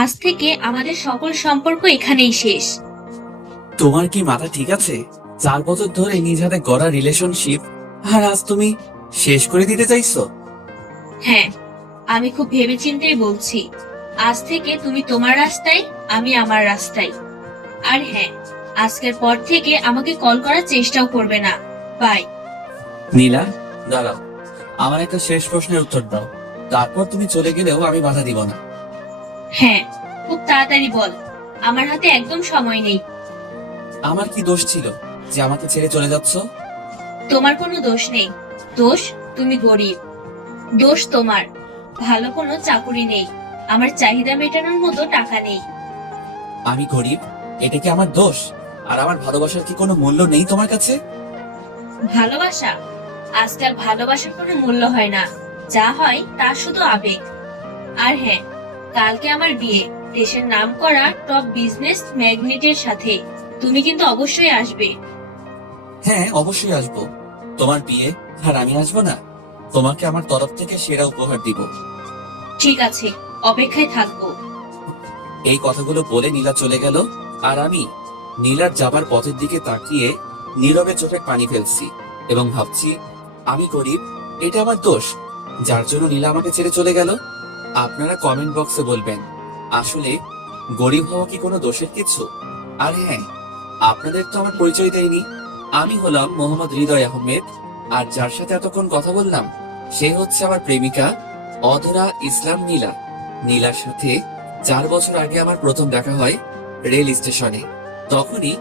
আজ থেকে আমাদের সকল সম্পর্ক এখানেই শেষ। তোমার কি মাথা ঠিক আছে? 4 বছর ধরে নিজ হাতে গড়া রিলেশনশিপ আর আজ তুমি শেষ করে দিতে চাইছো? হ্যাঁ, আমি খুব ভেবেচিন্তেই বলছি। আজ থেকে তুমি তোমার রাস্তায়, আমি আমার রাস্তায়। আর হ্যাঁ, আজকের পর থেকে আমাকে কল করার চেষ্টাও করবে না। বাই। নীলা, দাঁড়াও, আমার একটা শেষ প্রশ্নের উত্তর দাও। তারপর তুমি চলে গেলেও আমি বাধা দিব না। হ্যাঁ, খুব তাড়াতাড়ি বল, আমার হাতে একদম সময় নেই। আমার কি দোষ ছিল যে আমাকে ছেড়ে চলে যাচ্ছ? তোমার কোনো দোষ নেই। দোষ তুমি গরিব। দোষ তোমার ভালো কোনো চাকুরি নেই, আমার চাহিদা মেটানোর মতো টাকা নেই। আমি গরিব, এটা কি আমার দোষ? আর আমার ভালোবাসার কি কোনো মূল্য নেই তোমার কাছে? ভালোবাসা? আজকাল ভালোবাসার কোনো মূল্য হয় না, যা হয় তা শুধু আবেগ। আর হ্যাঁ, কালকে আমার বিয়ে, দেশের নাম করা টপ বিজনেস ম্যাগনেটের সাথে। তুমি কিন্তু অবশ্যই আসবে। হ্যাঁ, অবশ্যই আসবো। তোমার বিয়ে আর আমি আসবো না? তোমাকে আমার তরফ থেকে সেরা উপহার দিব। ঠিক আছে, অপেক্ষায় থাকবো। এই কথাগুলো বলে নীলা চলে গেল। আর আমি নীলার যাবার পথের দিকে তাকিয়ে নীরবে চোখে পানি ফেলছি এবং ভাবছি, আমি গরিব, এটা আমার দোষ যার জন্য নীলা আমাকে ছেড়ে চলে গেল। আপনারা কমেন্ট বক্সে বলবেন, আসলে গরিব হওয়া কি কোনো দোষের কিছু? আর হ্যাঁ, আপনাদের তো আমার পরিচয় দেয়নি। আমি হলাম মোহাম্মদ হৃদয় আহমেদ, আর যার সাথে এতক্ষণ কথা বললাম সে হচ্ছে আমার প্রেমিকা অধরা ইসলাম নীলা। নীলার সাথে 4 বছর আগে আমার প্রথম দেখা হয় রেল স্টেশনে। তখনই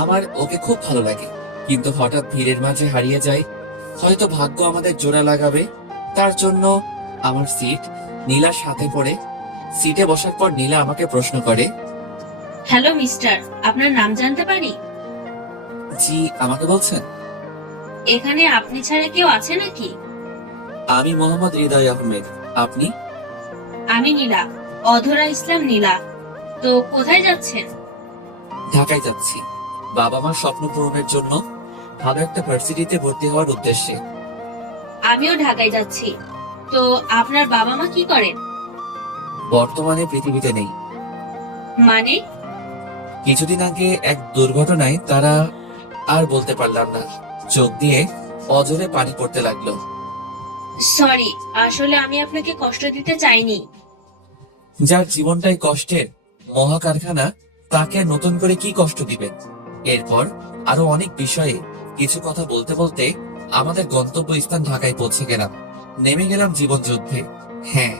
আমার ওকে খুব ভালো লাগে, কিন্তু হঠাৎ ভিড়ের মাঝে হারিয়ে যায়। হয়তো ভাগ্য আমাদের জোড়া লাগাবে, তার জন্য আমার সিট নীলার সাথে পড়ে। সিটে বসার পর নীলা আমাকে প্রশ্ন করে, হ্যালো মিস্টার, আপনার নাম জানতে পারি? জি, আমাকে বলছেন? এখানে আপনি ছাড়া কেউ আছে নাকি? আমি মোহাম্মদ হৃদয় আহমেদ। আপনি? আমি নীলা, অধরা ইসলাম নীলা। তো কোথায় যাচ্ছেন? ঢাকায় যাচ্ছি, বাবা মার স্বপ্ন পূরণের জন্য, ভালো একটা ভার্সিটিতে ভর্তি হওয়ার উদ্দেশ্যে। আমিও ঢাকায় যাচ্ছি। তো আপনার বাবা মা কি করেন? বর্তমানে পৃথিবীতে নেই। মানে? কিছুদিন আগে এক দুর্ঘটনায় তারা, আর বলতে পারলাম না। চোখ দিয়ে অজরে পানি পড়তে লাগলো। সরি, আসলে আমি আপনাকে কষ্ট দিতে চাইনি। যার জীবনটাই কষ্টের মহা কারখানা, তাকে আর নতুন করে কি কষ্ট দিবেন? এরপর আরো অনেক বিষয়ে কিছু কথা বলতে বলতে আমাদের গন্তব্যস্থান ঢাকায় পৌঁছে গেলাম। নেমে গেলাম জীবন যুদ্ধে। হ্যাঁ,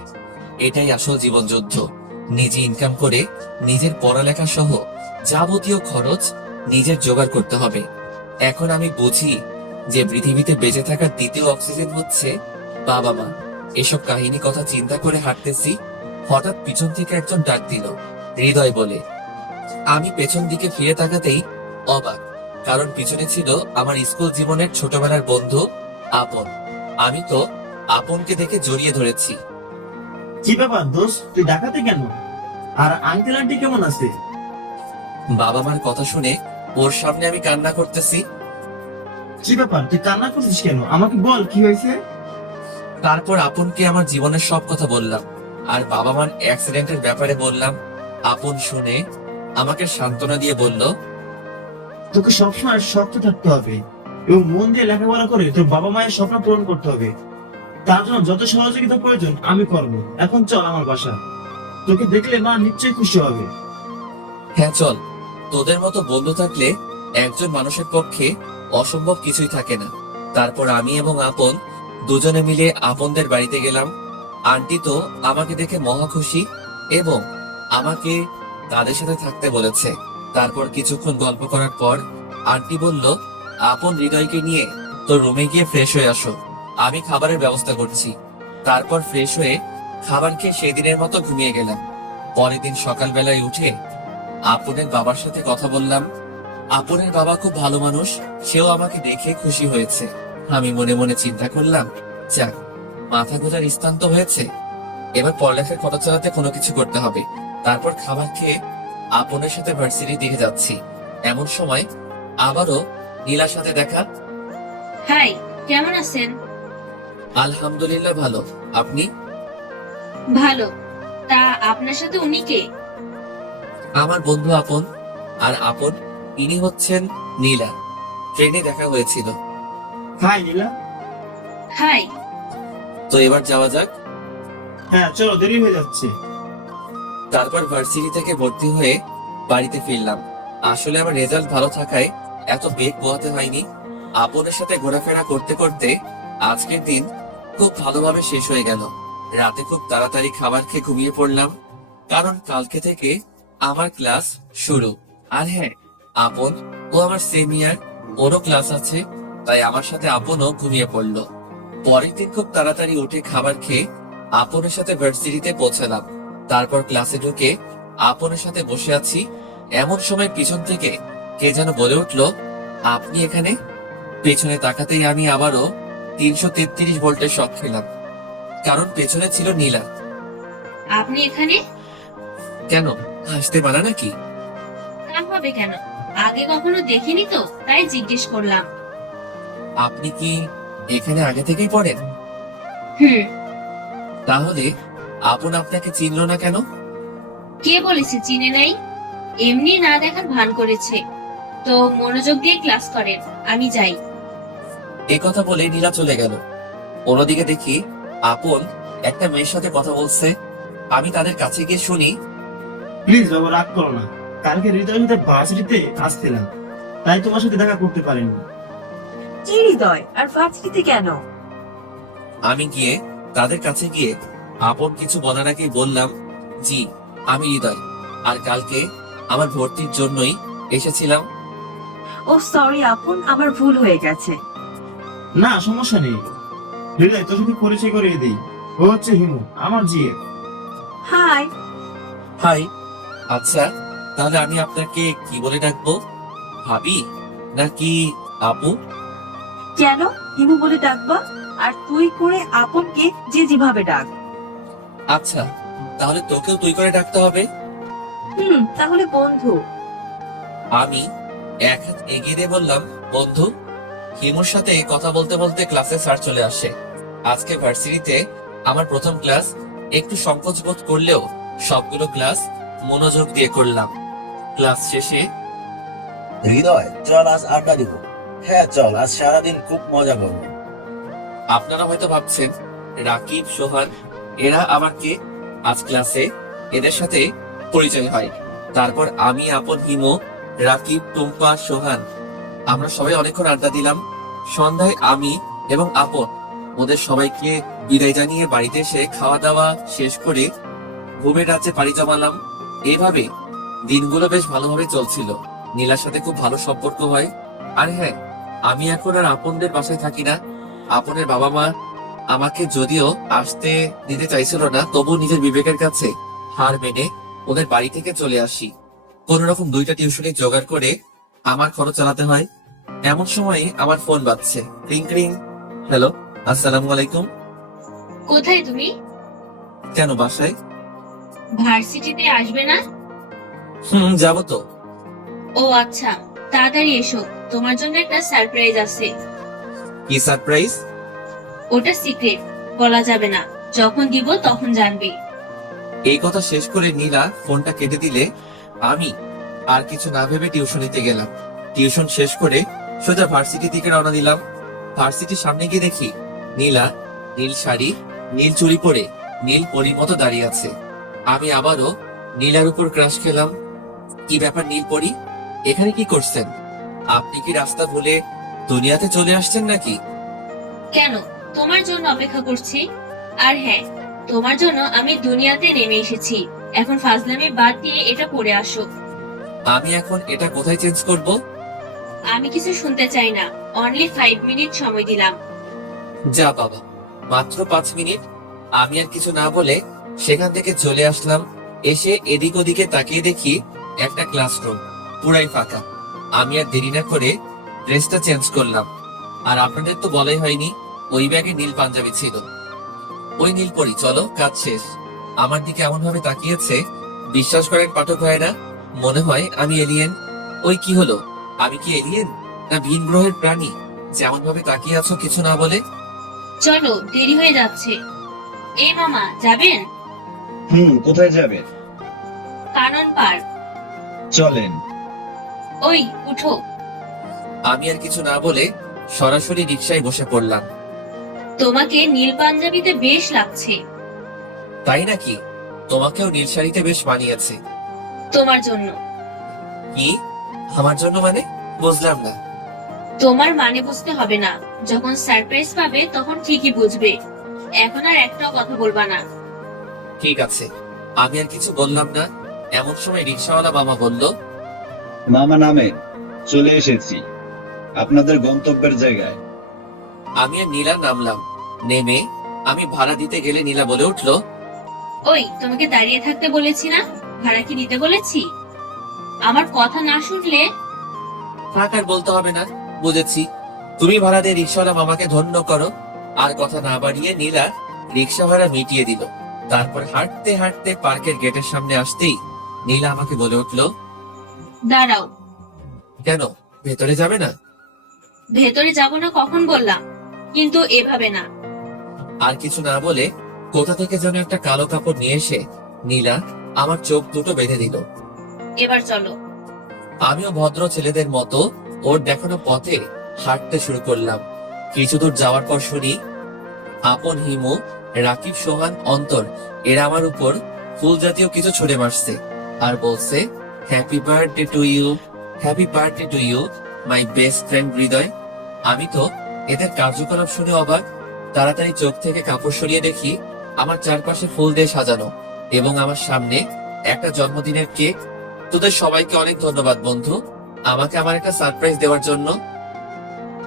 এটাই আসল জীবন যুদ্ধ। নিজে ইনকাম করে নিজের পড়ালেখা সহ যাবতীয় খরচ নিজের জোগাড় করতে হবে। এখন আমি বুঝি যে পৃথিবীতে বেঁচে থাকার দ্বিতীয় অক্সিজেন হচ্ছে বাবা মা। এসব কাহিনী কথা চিন্তা করে হাঁটতেছি, হঠাৎ পিছন থেকে একজন ডাক দিল, হৃদয় বলে। আমি পেছন দিকে ফিরে তাকাতেই অবাক, কারণ পিছনে ছিল আমার স্কুল জীবনের ছোটবেলার বন্ধু আপন। আমি তো আপনকে দেখে জড়িয়ে ধরেছি। কি ব্যাপার দোস্ত, তুই ঢাকাতে কেন? আর আঙ্কেল আন্টি কেমন আছে? বাবা মার কথা শুনে ওর সামনে আমি কান্না করতেছি। কি ব্যাপার, তুই কান্না করছিস কেন? আমাকে বল কি হয়েছে। তারপর আপনকে আমার জীবনের সব কথা বললাম, আর বাবা মার অ্যাক্সিডেন্টের ব্যাপারে বললাম। আপন শুনে আমাকে সান্ত্বনা দিয়ে বলল, তোকে সবসময় শক্ত থাকতে হবে এবং মন দিয়ে লেখাপড়া করে তোর বাবা মায়ের স্বপ্ন পূরণ করতে হবে। তার জন্য যত সহযোগিতা প্রয়োজন আমি করব। এখন চল আমার বাসা, তোকে দেখলে মা নিশ্চয়ই খুশি হবে। হ্যাঁ চল, তোদের মতো বন্ধু থাকলে একজন মানুষের পক্ষে অসম্ভব কিছুই থাকে না। তারপর আমি এবং আপন দুজনে মিলে আপনদের বাড়িতে গেলাম। আন্টি তো আমাকে দেখে মহা খুশি এবং আমাকে তাদের সাথে থাকতে বলেছে। তারপর কিছুক্ষণ গল্প করার পর আন্টি বলল, আপন হৃদয়কে নিয়ে তোর রুমে গিয়ে ফ্রেশ হয়ে আসো, আমি খাবারের ব্যবস্থা করছি। তারপর ফ্রেশ হয়ে খাবার খেয়ে সেদিনের মতো ঘুমিয়ে গেলাম। পরের দিন সকালবেলায় উঠে আপনের বাবার সাথে কথা বললাম। আপনের বাবা খুব ভালো মানুষ, সেও আমাকে দেখে খুশি হয়েছে। আমি মনে মনে চিন্তা করলাম, যাক, মাথা গোজার স্থান তো হয়েছে, এবার পড়ালেখার খরচ চালাতে কোনো কিছু করতে হবে। তারপর খাবার খেয়ে আপনের সাথে ভার্সিটি দিকে যাচ্ছি। এমন সময় আবারও নীলার সাথে দেখা। হাই, কেমন আছেন? আলহামদুলিল্লাহ ভালো, আপনি? ভালো। তা আপনার সাথে উনি কে? আমার বন্ধু আপন। আর আপন ইনি হচ্ছেন নীলা। ট্রেনে দেখা হয়েছিল। হাই নীলা। হাই। তো এবার যাওয়া যাক। হ্যাঁ চলো, দেরি হয়ে যাচ্ছে। তারপর ভার্সিটি থেকে ভর্তি হয়ে বাড়িতে ফিরলাম। আসলে আমার রেজাল্ট ভালো থাকায় এত বেগ পোহাতে হয়নি। আপনের সাথে ঘোরাফেরা করতে করতে আজকের দিন খুব ভালোভাবে শেষ হয়ে গেল। রাতে খুব তাড়াতাড়ি খাবার খেয়ে ঘুমিয়ে পড়লাম, কারণ কালকে থেকে আমার ক্লাস শুরু। আর হ্যাঁ, আপন ও আমার সিনিয়র, ওরও ক্লাস আছে, তাই আমার সাথে আপনও ঘুমিয়ে পড়লো। পরের দিন খুব তাড়াতাড়ি উঠে খাবার খেয়ে আপনের সাথে ভার্সিটিতে পৌঁছালাম। তারপর ক্লাসে ঢুকে আপনের সাথে বসে আছি, এমন সময় পিছন থেকে কে যেন বলে উঠলো, আপনি এখানে? পেছনে তাকাতেই আমি আবারও 333 ভোল্টের শক খেলাম, কারণ পেছনে ছিল নীলা। আপনি এখানে? কেন, হাসতে পারা নাকি? তা হবে কেন, আগে কখনো দেখিনি তো, তাই জিজ্ঞেস করলাম। আপনি কি এখানে আগে থেকেই পড়েন? হুম। তাহলে আপন আপনাকে চিনলো না কেন? কে বলেছে চিনে নাই? এমনি না দেখার ভান করেছে। তো মনোযোগ দিয়ে ক্লাস করেন, আমি যাই। এ কথা বলে নীলা চলে গেল। অন্যদিকে দেখি আপন একটা মেয়ের সাথে কথা বলছে। আমি তাদের কাছে গিয়ে শুনি, প্লিজ বাবা, রাগ করো না। কালকে হৃদয়ের সাথে ভার্সিটিতে আসছিলাম, তাই তোমার সাথে দেখা করতে পারিনি। কি হৃদয়, আর ভার্সিটিতে কেন? আমি গিয়ে তাদের কাছে গিয়ে আপন কিছু বলার আগেই বললাম, জি আমি হৃদয়, আর কালকে আমার ভর্তির জন্যই এসেছিলাম। ও সরি আপন, আমার ভুল হয়ে গেছে। না সমস্যা নেই। হৃদয়, তোর সাথে পরিচয় করিয়ে দিই। ও হচ্ছে হিমু, আমার জিএফ। হাই। হাই। আচ্ছা, তাহলে আমি আপনাকে কি বলে ডাকবো? ভাবি নাকি আপু? কেন হিমু বলে ডাকবা? আর তুই করে আপনকে যে যেভাবে ডাক। আচ্ছা, তাহলে তোকেও তুই করে ডাকতে হবে। তাহলে বন্ধু। আমি এক হাত এগিয়ে দিয়ে বললাম, বন্ধু। হিমুর সাথে কথা বলতে বলতে ক্লাসে স্যার চলে আসে। আজকে ভার্সিটিতে আমার প্রথম ক্লাস। একটু সংকোচ বোধ করলেও সবগুলো ক্লাস মনোযোগ দিয়ে করলাম। ক্লাস শেষে, হৃদয়, চল আজ আড্ডা দিব। হ্যাঁ চল, আজ সারাদিন খুব মজা করবো। আপনারা হয়তো ভাবছেন রাকিব, সোহান এরা আবার কে? আজ ক্লাসে এদের সাথে পরিচয় হয়। তারপর আমি, আপন, হিমু, রাকিব, টুম্পা, সোহান আমরা সবাই অনেকক্ষণ আড্ডা দিলাম। সন্ধ্যায় আমি এবং আপন ওদের সবাইকে বিদায় জানিয়ে বাড়িতে এসে খাওয়া দাওয়া শেষ করে ঘুমের রাজ্যে পাড়ি জমালাম। এইভাবে দিনগুলো বেশ ভালোভাবে চলছিল। নীলার সাথে খুব ভালো সম্পর্ক হয়। আর হ্যাঁ, আমি এখন আর আপনদের বাসায় থাকি না। আপনের বাবা মা আমাকে যদিও আসতে দিতে চাইছিল না, তবু নিজের বিবেকের কাছে হার মেনে ওদের বাড়ি থেকে চলে আসি। কোন রকম 2টা টিউশনি জোগাড় করে আমার খরচ চালাতে হয়। এমন সময় আমার ফোন বাজছে। Ring ring. হ্যালো, আসসালামু আলাইকুম। কোথায় তুমি? কেন, বাসায়। ভার্সিটিতে আসবে না? যাবো তো। ও আচ্ছা, তাড়াতাড়ি এসো, তোমার জন্য একটা সারপ্রাইজ আছে। কি সারপ্রাইজ? ওটা সিক্রেট, বলা যাবে না। যখন দিব তখন জানবি। এই কথা শেষ করে নীলা ফোনটা কেটে দিলে আমি আর কিছু না ভেবে টিউশনিতে গেলাম। টিউশন শেষ করে সোজা ভার্সিটি দিকে রওনা দিলাম। ভার্সিটির সামনে গিয়ে দেখি নীলা নীল শাড়ি, নীল চুড়ি পরে নীল পরীর মতো দাঁড়িয়ে আছে। আমি আবারও নীলার উপর ক্রাশ খেলাম। কি ব্যাপার নীল পরী, এখানে কি করছেন? আপনি কি রাস্তা ভুলে দুনিয়াতে চলে আসছেন নাকি? কেন, তোমার জন্য অপেক্ষা করছি। আর হ্যাঁ, তোমার জন্য আমি দুনিয়াতে নেমে এসেছি। এখন ফাজলামি বাদ দিয়ে এটা পড়ে আসো। আমি এখন এটা কোথায় চেঞ্জ করব? আমি কিছু শুনতে চাই না। অনলি 5 মিনিট সময় দিলাম। যা বাবা, মাত্র 5 মিনিট। আমি আর কিছু না বলে সেখান থেকে চলে আসলাম। এসে এদিক ওদিকে তাকিয়ে দেখি একটা ক্লাসরুম পুরাই ফাঁকা। আমি আর দেরি না করে ড্রেসটা চেঞ্জ করলাম। আর আপনাদের তো বলাই হয়নি, ওই ব্যাগে নীল পাঞ্জাবি ছিল। ওই নীল পরি, চলো কাজ শেষ। আমার দিকে এমন ভাবে তাকিয়েছে, বিশ্বাস করেন পাঠক ভাইরা, মনে হয় আমি এলিয়েন। ওই কি হলো, আমি কি এলিয়েন না ভিন গ্রহের প্রাণী? যেমন ভাবে তাকিয়ে আছো কিছু না বলে। চলো, দেরি হয়ে যাচ্ছে। এই মামা, যাবেন? কোথায় যাবেন? কানন পার্ক। চলেন। ওই উঠো। আমি আর কিছু না বলে সরাসরি রিকশায় বসে পড়লাম। তোমাকে নীল পাঞ্জাবিতে বেশ লাগছে। তাই নাকি? তোমাকেও নীল শাড়িতে বেশ মানিয়েছে। তোমার জন্য। কি? আমার জন্য মানে? বুঝলাম না। তোমার মানে বুঝতে হবে না, যখন সারপ্রাইজ পাবে তখন ঠিকই বুঝবে। এখন আর একটাও কথা বলবা না। ঠিক আছে। আমি আর কিছু বললাম না। এমন সময় রিকশাওয়ালা মামা বলল, মামা নামেন, চলে এসেছি আপনাদের গন্তব্যের জায়গায়। আমি আর নীলা নামলাম। নেমে আমি ভাড়া দিতে গেলে নীলা বলে উঠলো, ওই তোমাকে দাঁড়িয়ে থাকতে বলেছি না? ভাড়া কি দিতে বলেছি? আমার কথা না শুনলে। থাক, আর বলতে হবে না, বুঝেছি। তুমি ভাড়া দিয়ে রিকশাওয়ালা মামাকে ধন্য করো। আর কথা না বাড়িয়ে নীলা রিকশা ভাড়া মিটিয়ে দিল। তারপর হাঁটতে হাঁটতে পার্কের গেটের সামনে আসতেই নীলা আমাকে বলে উঠলো, দাঁড়াও। কেন, ভেতরে যাবে না? ভেতরে যাব না কখন বললাম, কিন্তু এভাবে না। আর কিছু না বলে কোথা থেকে যেন একটা কালো কাপড় নিয়ে এসে নীলা আমার চোখ দুটো বেঁধে দিল। এবার চলো। আমিও ভদ্র ছেলেদের মতো ওর দেখানো পথে হাঁটতে শুরু করলাম। কিছু দূর যাওয়ার পর শুনি আপন, হিমু, রাকিব, সোহান, অন্তর এরা আমার উপর ফুল জাতীয় কিছু ছুড়ে মারছে আর বলছে, happy birthday to you, happy birthday to you my best friend Hridoy. আমি তো এদের কার্যকলাপ শুনে অবাক। তাড়াতাড়ি চোখ থেকে কাপড় সরিয়ে দেখি আমার চারপাশে ফুল দিয়ে সাজানো এবং আমার সামনে একটা জন্মদিনের কেক। তোদের সবাইকে অনেক ধন্যবাদ বন্ধু, আমাকে আমার একটা সারপ্রাইজ দেওয়ার জন্য।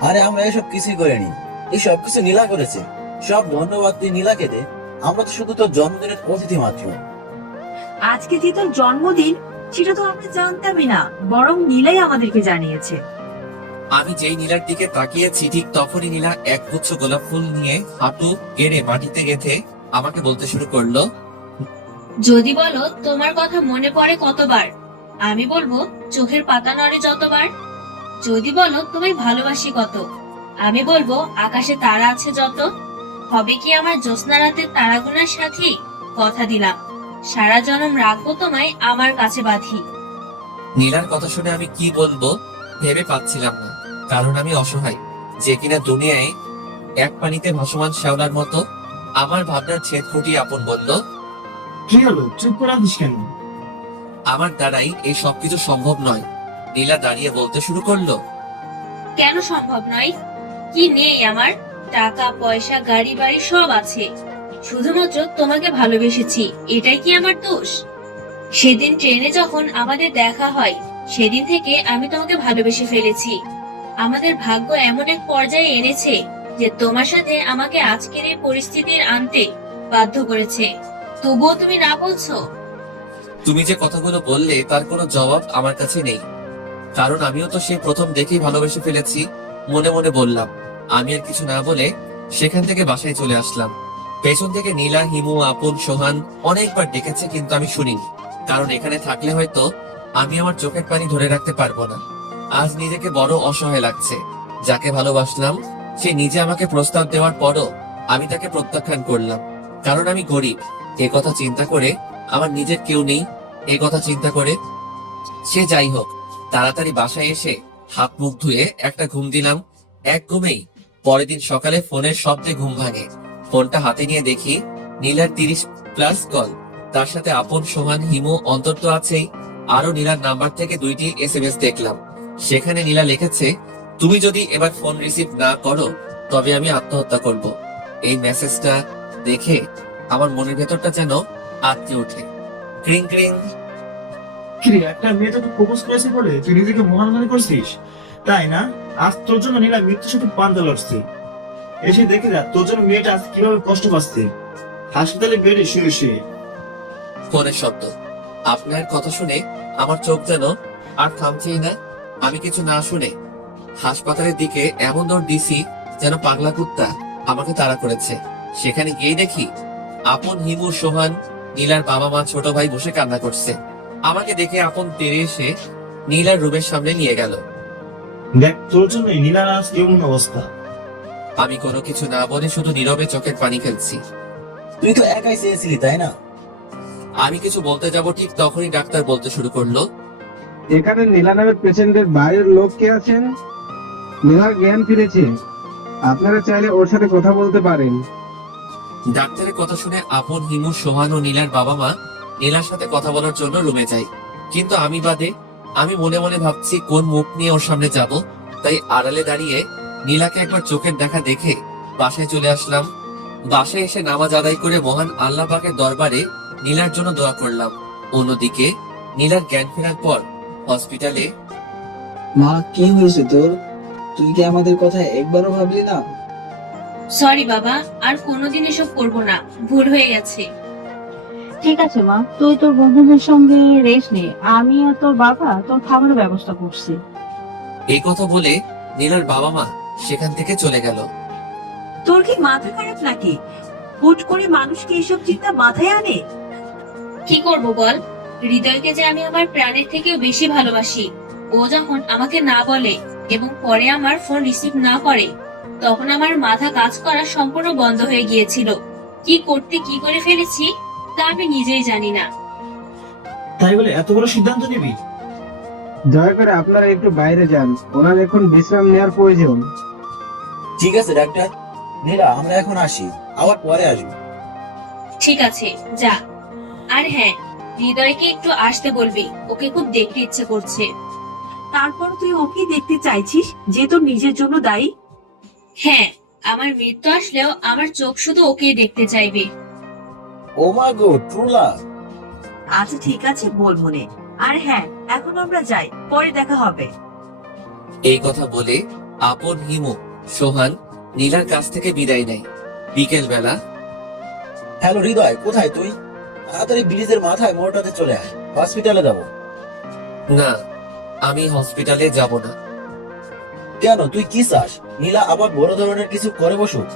আরে আমরা এসব কিছুই করিনি, এই সব কিছু নীলা করেছে। সব ধন্যবাদ তুই নীলাকে দে, আমরা তো শুধু তোর জন্মদিনের অতিথি মাত্র। আজকে যে তোর জন্মদিন সেটা তো আমরা জানতামই না, বরং নীলাই আমাদেরকে জানিয়েছে। আমি যেই নীলার দিকে তাকিয়েছি ঠিক তখনই নীলা এক গুচ্ছ গোলাপ ফুল নিয়ে হাঁটু গেড়ে মাটিতে গেঁথে আমাকে বলতে শুরু করলো, যদি বলো তোমার কথা মনে পড়ে কতবার, আমি বলবো চোখের পাতা নড়ে যতবার। যদি বলো তোমায় ভালোবাসি কত, আমি বলবো আকাশে তারা আছে যত। হবে কি আমার জ্যোৎস্না রাতের তারাগুনার সাথী? কথা দিলাম সারা জনম রাখবো তোমায় আমার কাছে বাঁধি। নীলার কথা শুনে আমি কি বলবো ভেবে পাচ্ছিলাম না, কারণ আমি অসহায়, যে কিনা দুনিয়ায় এক পানিতে ভাসমান শ্যাওলার মতো। আমার ভাবনার ছেদ ফুটিয়ে আপন বলল, কি হলো, চুপ করে আছিস কেন? আমার দ্বারাই এই সবকিছু সম্ভব নয়। নীলা দাঁড়িয়ে বলতে শুরু করলো, কেন সম্ভব নয়? কি নেই আমার? টাকা পয়সা গাড়ি বাড়ি সব আছে, শুধুমাত্র তোমাকে ভালোবেসেছি, এটাই কি আমার দোষ? সেদিন ট্রেনে যখন আমাদের দেখা হয় সেদিন থেকে আমি তোমাকে ভালোবেসে ফেলেছি। আমাদের ভাগ্য এমন এক পর্যায়ে এনেছে যে তোমার সাথে আমাকে আজকের এই পরিস্থিতির আনতে বাধ্য করেছে, তবুও তুমি না বলছো। তুমি যে কথাগুলো বললে তার কোনো জবাব আমার কাছে নেই, কারণ আমিও তো সেই প্রথম দেখেই ভালোবেসে ফেলেছি। মনে মনে বললাম। আমি আর কিছু না বলে সেখান থেকে বাসায় চলে আসলাম। পেছন থেকে নীলা, হিমু, আপন, সোহান অনেকবার ডেকেছে, কিন্তু আমি শুনিনি, কারণ এখানে থাকলে হয়তো আমি আমার চোখের পানি ধরে রাখতে পারবো না। আজ নিজেকে বড় অসহায় লাগছে। যাকে ভালোবাসলাম সে নিজে আমাকে প্রস্তাব দেওয়ার পরও আমি তাকে প্রত্যাখ্যান করলাম, কারণ আমি গরিব। এ কথা চিন্তা করে আমার নিজের কেউ নেই, এ কথা চিন্তা করে। সে যাই হোক, তাড়াতাড়ি বাসায় এসে হাত মুখ ধুয়ে একটা ঘুম দিলাম। এক ঘুমেই পরের দিন সকালে ফোনের শব্দে ঘুম ভাঙে। ফোনটা হাতে নিয়ে দেখি নীলার 30+ কল, তার সাথে আপন, সোহান, হিমু, অন্তর তো আছেই। আরো নীলার নাম্বার থেকে 2টি SMS দেখলাম। সেখানে নীলা লিখেছে, তুমি যদি এবার ফোন রিসিভ না করো তবে আমি আত্মহত্যা করব। এই মেসেজটা দেখে আমার মনের ভেতরটা যেন আটকে ওঠে। ক্রিং ক্রিং। কিরে, একটা মেয়ে তোকে প্রপোজ করেছে বলে তুই নিজেকে মহান মনে করছিস, তাই না? আজ তোর জন্য নীলা মৃত্যুর সাথে পাঞ্জা লড়ছে। এসে দেখে যা তোর জন্য মেয়েটা আজ কিভাবে কষ্ট পাচ্ছে হাসপাতালে বেডে শুয়ে শুয়ে। ফোনের শব্দ। আপনার কথা শুনে আমার চোখ যেন আর থামছেই না। আমি কিছু না শুনে হাসপাতালের দিকে এমন দৌড় দিছি যেন পাগলা কুত্তা আমাকে তাড়া করেছে। সেখানে গিয়ে দেখি আপন, হিমু, সোহান, নীলার বাবা মা, ছোট ভাই বসে কান্না করছে। আমাকে দেখে আপন তেড়ে এসে নীলার রুমের সামনে নিয়ে গেল। দেখ, তোর জন্য নীলার আজ এমন অবস্থা। আমি কোনো কিছু না বলে শুধু নীরবে চোখের পানি ফেলছি। তুই তো একাই চেয়েছিলি তাই না? আমি কিছু বলতে যাব ঠিক তখনই ডাক্তার বলতে শুরু করলো, এখানে নীলা নামের পেশেন্টের বাইরের লোক কে আছেন? নীলার জ্ঞান ফিরেছে, আপনারা চাইলে ওর সাথে কথা বলতে পারেন। ডাক্তারের কথা শুনে আপন, হিমু, সোহান ও নীলার বাবা মা নীলার সাথে কথা বলার জন্য রুমে যায়। কিন্তু আমি বাদে। আমি মনে মনে ভাবছি কোন মুখ নিয়ে ওর সামনে যাব। তাই আড়ালে দাঁড়িয়ে নীলাকে একবার চোখের দেখা দেখে বাসায় চলে আসলাম। বাসায় এসে নামাজ আদায় করে মহান আল্লাহ পাকের দরবারে নীলার জন্য দোয়া করলাম। অন্যদিকে নীলার জ্ঞান ফেরার পর হসপিটালে মা, কি হয়েছে তোর? তুই কি আমাদের কথা একবারও ভাবলি না? সরি বাবা, আর কোনোদিন এসব করব না, ভুল হয়ে গেছে। ঠিক আছে মা, তুই তোর বন্ধুদের সঙ্গে রেস্ট নে, আমি আর তোর বাবা তোর খাবারের ব্যবস্থা করছি। এই কথা বলে নীলার বাবা মা সেখান থেকে চলে গেল। তোর কি মাথা খারাপ নাকি? হুট করে মানুষকে এসব চিন্তা মাথায় আনে? কি করব বল, হৃদয়কে যে আমি আমার প্রাণের থেকেও বেশি ভালোবাসি। ও যখন আমাকে না বলে এবং পরে আমার ফোন রিসিভ না করে, তখন আমার মাথা কাজ করা সম্পূর্ণ বন্ধ হয়ে গিয়েছিল। কি করতে কি করে ফেলেছি তা আমি নিজেই জানি না। তাই বলে এত বড় সিদ্ধান্ত নিবি? দয়া করে আপনারা একটু বাইরে যান, ওনার এখন বিশ্রাম নেওয়ার প্রয়োজন। ঠিক আছে ডাক্তার, নীলা আমরা এখন আসি, আবার পরে আসবো। ঠিক আছে, যা। আর হ্যাঁ, হৃদয়কে একটু আসতে বলবি, ওকে খুব দেখতে ইচ্ছে করছে। তারপর তুই ওকে দেখতে চাইছিস যে তোর নিজের জন্য দায়ী? হ্যাঁ, আমার মৃত্যু আসলেও আমার চোখ শুধু ওকেই দেখতে চাইবে। ও মা গো, ট্রুলা। আচ্ছা ঠিক আছে, বল মনে। আর হ্যাঁ, এখন আমরা যাই, পরে দেখা হবে। এই কথা বলে আপন, হিমু, সোহান নীলার কাছ থেকে বিদায় নেয়। বিকেল বেলা হ্যালো হৃদয়, কোথায় তুই? তাড়াতাড়ি ব্রিজের মাথায় মোড়টাতে চলে আয়, হসপিটালে যাবো। না, আমি হসপিটালে যাব না। কেন, তুই কি চাস নীলা আবার বড় ধরনের কিছু করে বসুক?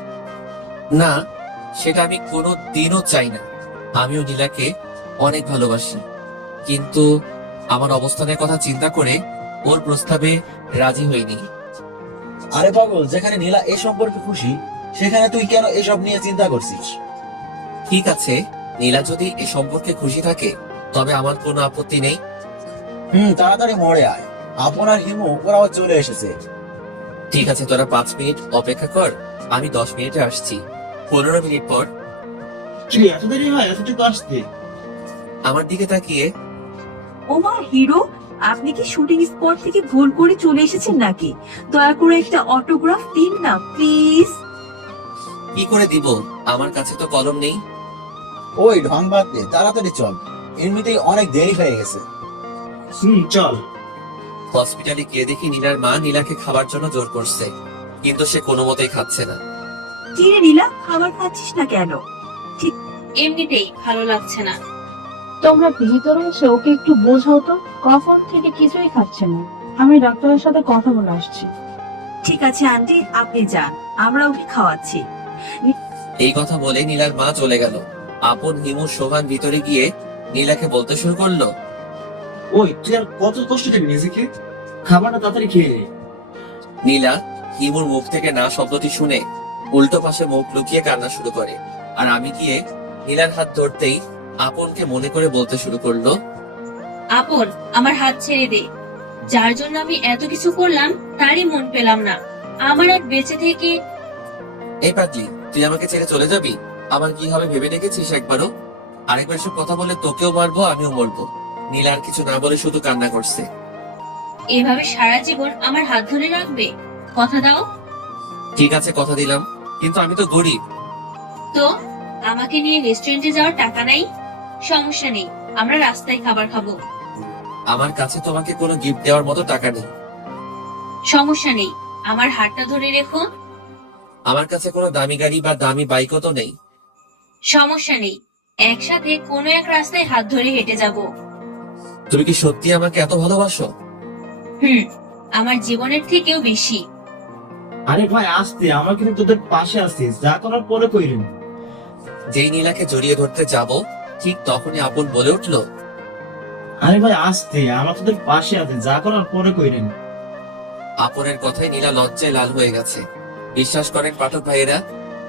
না, সেটা আমি কোনো দিনও চাই না। আমিও নীলাকে অনেক ভালোবাসি, কিন্তু আমার অবস্থানের কথা চিন্তা করে ওর প্রস্তাবে রাজি হইনি। আরে পাগল, যেখানে নীলা এই সম্পর্কে খুশি, সেখানে তুই কেন এসব নিয়ে চিন্তা করছিস? ঠিক আছে, নীলা যদি এ সম্পর্কে খুশি থাকে তবে আমার কোনো আপত্তি নেই। তাড়াতাড়ি মোড়ে আয়, আপনার হিমু ওরাও চলে এসেছে। ঠিক আছে, তোরা 5 মিনিট অপেক্ষা কর, আমি 10 মিনিটে আসছি। 15 মিনিট পর কি এত দেরি হয় এতটুকু আসতে? আমার দিকে তাকিয়ে ওমা হিরো, আপনি কি শুটিং স্পট থেকে ভুল করে চলে এসেছেন নাকি? দয়া করে একটা অটোগ্রাফ দিন না প্লিজ। কি করে দিব, আমার কাছে তো কলম নেই। ওই ঢং বাদ দে, তাড়াতাড়ি চল, এমনিতেই অনেক দেরি হয়ে গেছে। চল। হসপিটালে গিয়ে দেখি নীলার মা নীলাকে খাবার জন্য জোর করছে, কিন্তু সে কোনো মতেই খাচ্ছে না। কি রে নীলা, খাবার খাচ্ছিস না কেন? এমনিতেই ভালো লাগছে না। তোমরা ভিতরে এসে ওকে একটু বোঝাও তো, কখন থেকে কিছুই খাচ্ছে না। আমি ডাক্তারের সাথে কথা বলে আসছি। ঠিক আছে আন্টি, আপনি যান, আমরা ওকে খাওয়াচ্ছি। এই কথা বলে নীলার মা চলে গেল। আপন, হিমু, সোহান ভিতরে গিয়ে নীলাকে বলতে শুরু করলো, ওই তুই আর কত কষ্ট দিবি নিজেকে? খাবারটা তাড়াতাড়ি খেয়ে নে। নীলা হিমুর মুখ থেকে না শব্দটি শুনে উল্টো পাশে মুখ লুকিয়ে কান্না শুরু করে। আর আমি গিয়ে নীলার হাত ধরতেই আপনকে মনে করে বলতে শুরু করলো, আপন, আমার হাত ছেড়ে দে। যার জন্য আমি এত কিছু করলাম তারই মন পেলাম না। আমার আর বেঁচে থেকে এই পাগলি, তুই আমাকে ছেড়ে চলে যাবি? আমার কি হবে ভেবে দেখেছিস একবারও? আরেকবার সব কথা বলে তোকেও মারবো, আমিও মরবো। নীলা আর কিছু না বলে শুধু কান্না করছে। এভাবে সারা জীবন আমার হাত ধরে রাখবে? কথা দাও। ঠিক আছে, কথা দিলাম, কিন্তু আমি তো গরিব। তো আমাকে নিয়ে রেস্টুরেন্টে যাওয়ার টাকা নাই? সমস্যা নেই, আমরা রাস্তায় খাবার খাবো। আমার কাছে তোমাকে কোনো গিফট দেওয়ার মতো টাকা নেই। সমস্যা নেই, আমার হাতটা ধরে রেখো। আমার কাছে কোনো দামি গাড়ি বা দামি বাইকও তো নেই। সমস্যা নেই, একসাথে কোনো এক রাস্তায় হাত ধরে হেঁটে যাব। তুমি কি সত্যি আমাকে এত ভালোবাসো? আমার জীবনের থেকেও বেশি। আরে ভাই আসতে, আমরা কিন্তু তোদের পাশে আছিস, যা করার পরে কইরেন। যেই নীলাকে জড়িয়ে ধরতে যাব, ঠিক তখনই আপন বলে উঠলো, আরে ভাই আসতে, আমরা তোদের পাশে আছি, যা করার পরে কইরেন। আপনের কথায় নীলা লজ্জায় লাল হয়ে গেছে। বিশ্বাস করেন পাঠক ভাইয়েরা,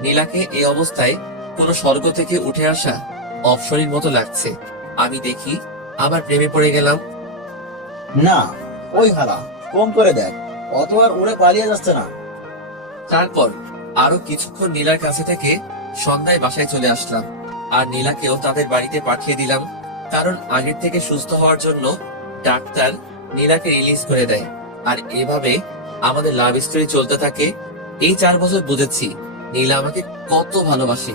নীলাকে এই অবস্থায় কোনো স্বর্গ থেকে উঠে আসা অপসরীর মতো লাগছে। আমি দেখি আবার প্রেমে পড়ে গেলাম। না, ওই হালা কম করে দেখ, অত আর উড়ে পালিয়ে যাচ্ছে না। তারপর আরো কিছুক্ষণ নীলার কাছে থেকে সন্ধ্যায় বাসায় চলে আসলাম, আর নীলাকেও তাদের বাড়িতে পাঠিয়ে দিলাম, কারণ আগের থেকে সুস্থ হওয়ার জন্য ডাক্তার নীলাকে রিলিজ করে দেয়। আর এভাবে আমাদের লাভ স্টোরি চলতে থাকে। এই 4 বছর বুঝেছি নীলা আমাকে কত ভালোবাসে,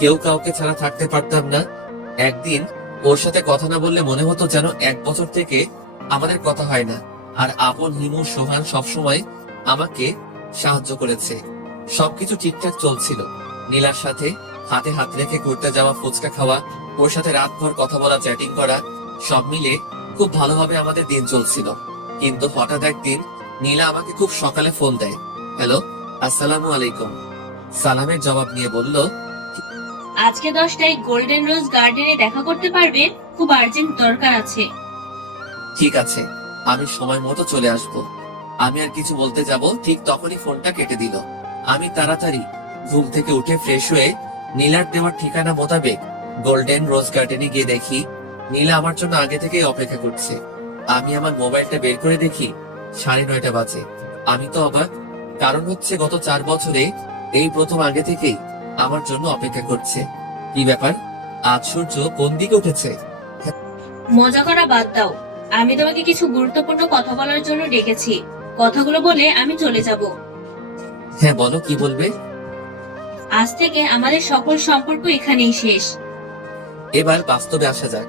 কেউ কাউকে ছাড়া থাকতে পারতাম না। একদিন ওর সাথে কথা না বললে মনে হতো যেন 1 বছর থেকে আমাদের কথা হয় না। আর আপন হিমু সোহান সবসময় আমাকে সাহায্য করেছে। সবকিছু ঠিকঠাক চলছিল। নীলার সাথে হাতে হাত রেখে ঘুরতে যাওয়া, ফুচকা খাওয়া, ওর সাথে রাতভর কথা বলা, চ্যাটিং করা, সব মিলে খুব ভালোভাবে আমাদের দিন চলছিল। কিন্তু হঠাৎ একদিন নীলা আমাকে খুব সকালে ফোন দেয়। হ্যালো, আসসালামু আলাইকুম। সালামের জবাব নিয়ে বলল, আজকে 10টায় গোল্ডেন রোজ গার্ডেনে দেখা করতে পারবেন? খুব আর্জেন্ট দরকার আছে। ঠিক আছে, আমি সময় মতো চলে আসব। আমি আর কিছু বলতে যাব, ঠিক তখনই ফোনটা কেটে দিল। আমি তাড়াতাড়ি ঘুম থেকে উঠে ফ্রেশ হয়ে নীলার দেওয়ার ঠিকানা মোতাবেক গোল্ডেন রোজ গার্ডেনে গিয়ে দেখি নীলা আমার জন্য আগে থেকেই অপেক্ষা করছে। আমি আমার মোবাইলটা বের করে দেখি 9:30 বাজে। আমি তো অবাক, কারণ হচ্ছে গত 4 বছরে এই প্রথম আগে থেকেই আমার জন্য অপেক্ষা করছে। কি ব্যাপার, আজ সূর্য কোন দিকে উঠেছে? মজা করা বাদ দাও, আমি তোমাকে কিছু গুরুত্বপূর্ণ কথা বলার জন্য ডেকেছি। কথাগুলো বলে আমি চলে যাব। হ্যাঁ বলো, কি বলবে? আজ থেকে আমাদের সকল সম্পর্ক এখানেই শেষ। এবার বাস্তবে আসা যাক।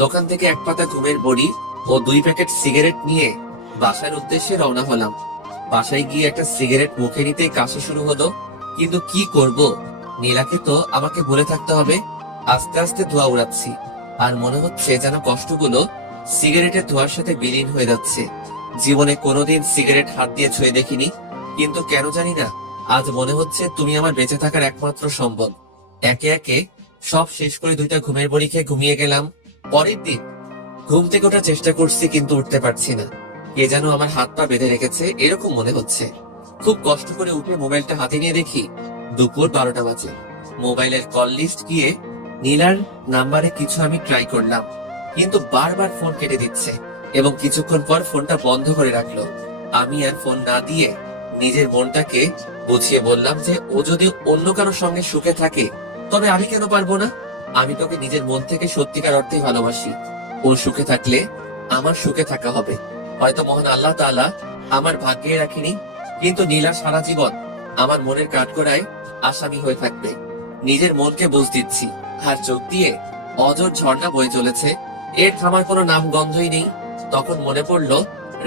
দোকান থেকে 1 পাতা ঘুমের বড়ি ও 2 প্যাকেট সিগারেট নিয়ে বাসার উদ্দেশ্যে রওনা হলাম। বাসায় গিয়ে একটা সিগারেট মুখে নিতেই কাশি শুরু হলো। কিন্তু কি করব, নীলাকে তো আমাকে বলে থাকতে হবে। আস্তে আস্তে ধোঁয়া উড়াচ্ছি, আর মনে হচ্ছে যেন কষ্টগুলো সিগারেটের ধোঁয়ার সাথে বিলীন হয়ে যাচ্ছে। জীবনে কোনোদিন সিগারেট হাত দিয়ে ছুঁয়ে দেখিনি, কিন্তু কেন জানি না আজ মনে হচ্ছে তুমি আমার বেঁচে থাকার একমাত্র সম্বল। একে একে সব শেষ করে 2টা ঘুমের বড়ি খেয়ে ঘুমিয়ে গেলাম। পরের দিন ঘুম থেকে ওঠার চেষ্টা করছি, কিন্তু উঠতে পারছি না। কে যেন আমার হাত পা বেঁধে রেখেছে, এরকম মনে হচ্ছে। খুব কষ্ট করে উঠে মোবাইলটা হাতে নিয়ে দেখি দুপুর 12টা বাজে। মোবাইলের কল লিস্ট গিয়ে নীলার নাম্বারে কিছু আমি ট্রাই করলাম, কিন্তু বারবার ফোন কেটে দিচ্ছে এবং কিছুক্ষণ পর ফোনটা বন্ধ করে রাখলো। আমি আর ফোন না দিয়ে নিজের মনটাকে বুঝিয়ে বললাম যে ও যদি অন্য কারোর সঙ্গে সুখে থাকে তবে আমি কেন পারবো না? আমি তোকে নিজের মন থেকে সত্যিকার অর্থে ভালোবাসি। ও সুখে থাকলে আমার সুখে থাকা হবে। হয়তো মহান আল্লাহ তাআলা আমার ভাগ্যে রাখিনি, কিন্তু নীলা সারা জীবন আমার মনের কাঠগড়ায় আসামি হয়ে থাকবে। নিজের মনকে বুঝ দিচ্ছি, আর চোখ দিয়ে অজর ঝর্ণা বয়ে চলেছে। এর থামার কোনো নাম গন্ধই নেই। তখন মনে পড়লো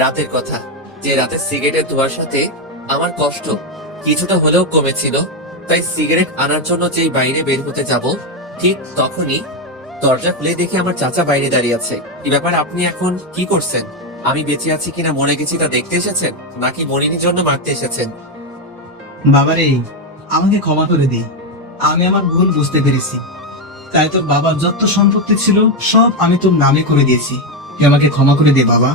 রাতের কথা, যে রাতে সিগারেটের ধোঁয়ার সাথে আমার কষ্ট কিছুটা হলেও কমেছিল। তাই সিগারেট আনার জন্য যেই বাইরে বের হতে যাব, ঠিক তখনই দরজা খুলে দেখি আমার চাচা বাইরে দাঁড়িয়ে আছে। এই ব্যাপার, আপনি এখন কি করছেন? আমি বেঁচে আছি কিনা মরে গেছি তা দেখতে এসেছেন, নাকি মরিনির জন্য মারতে এসেছেন? বাবারে, আমাকে ক্ষমা করে দে, আমি আমার ভুল বুঝতে পেরেছি। তাই তোর বাবার যত সম্পত্তি ছিল সব আমি তোর নামে করে দিয়েছি। তুই আমাকে ক্ষমা করে দে বাবা।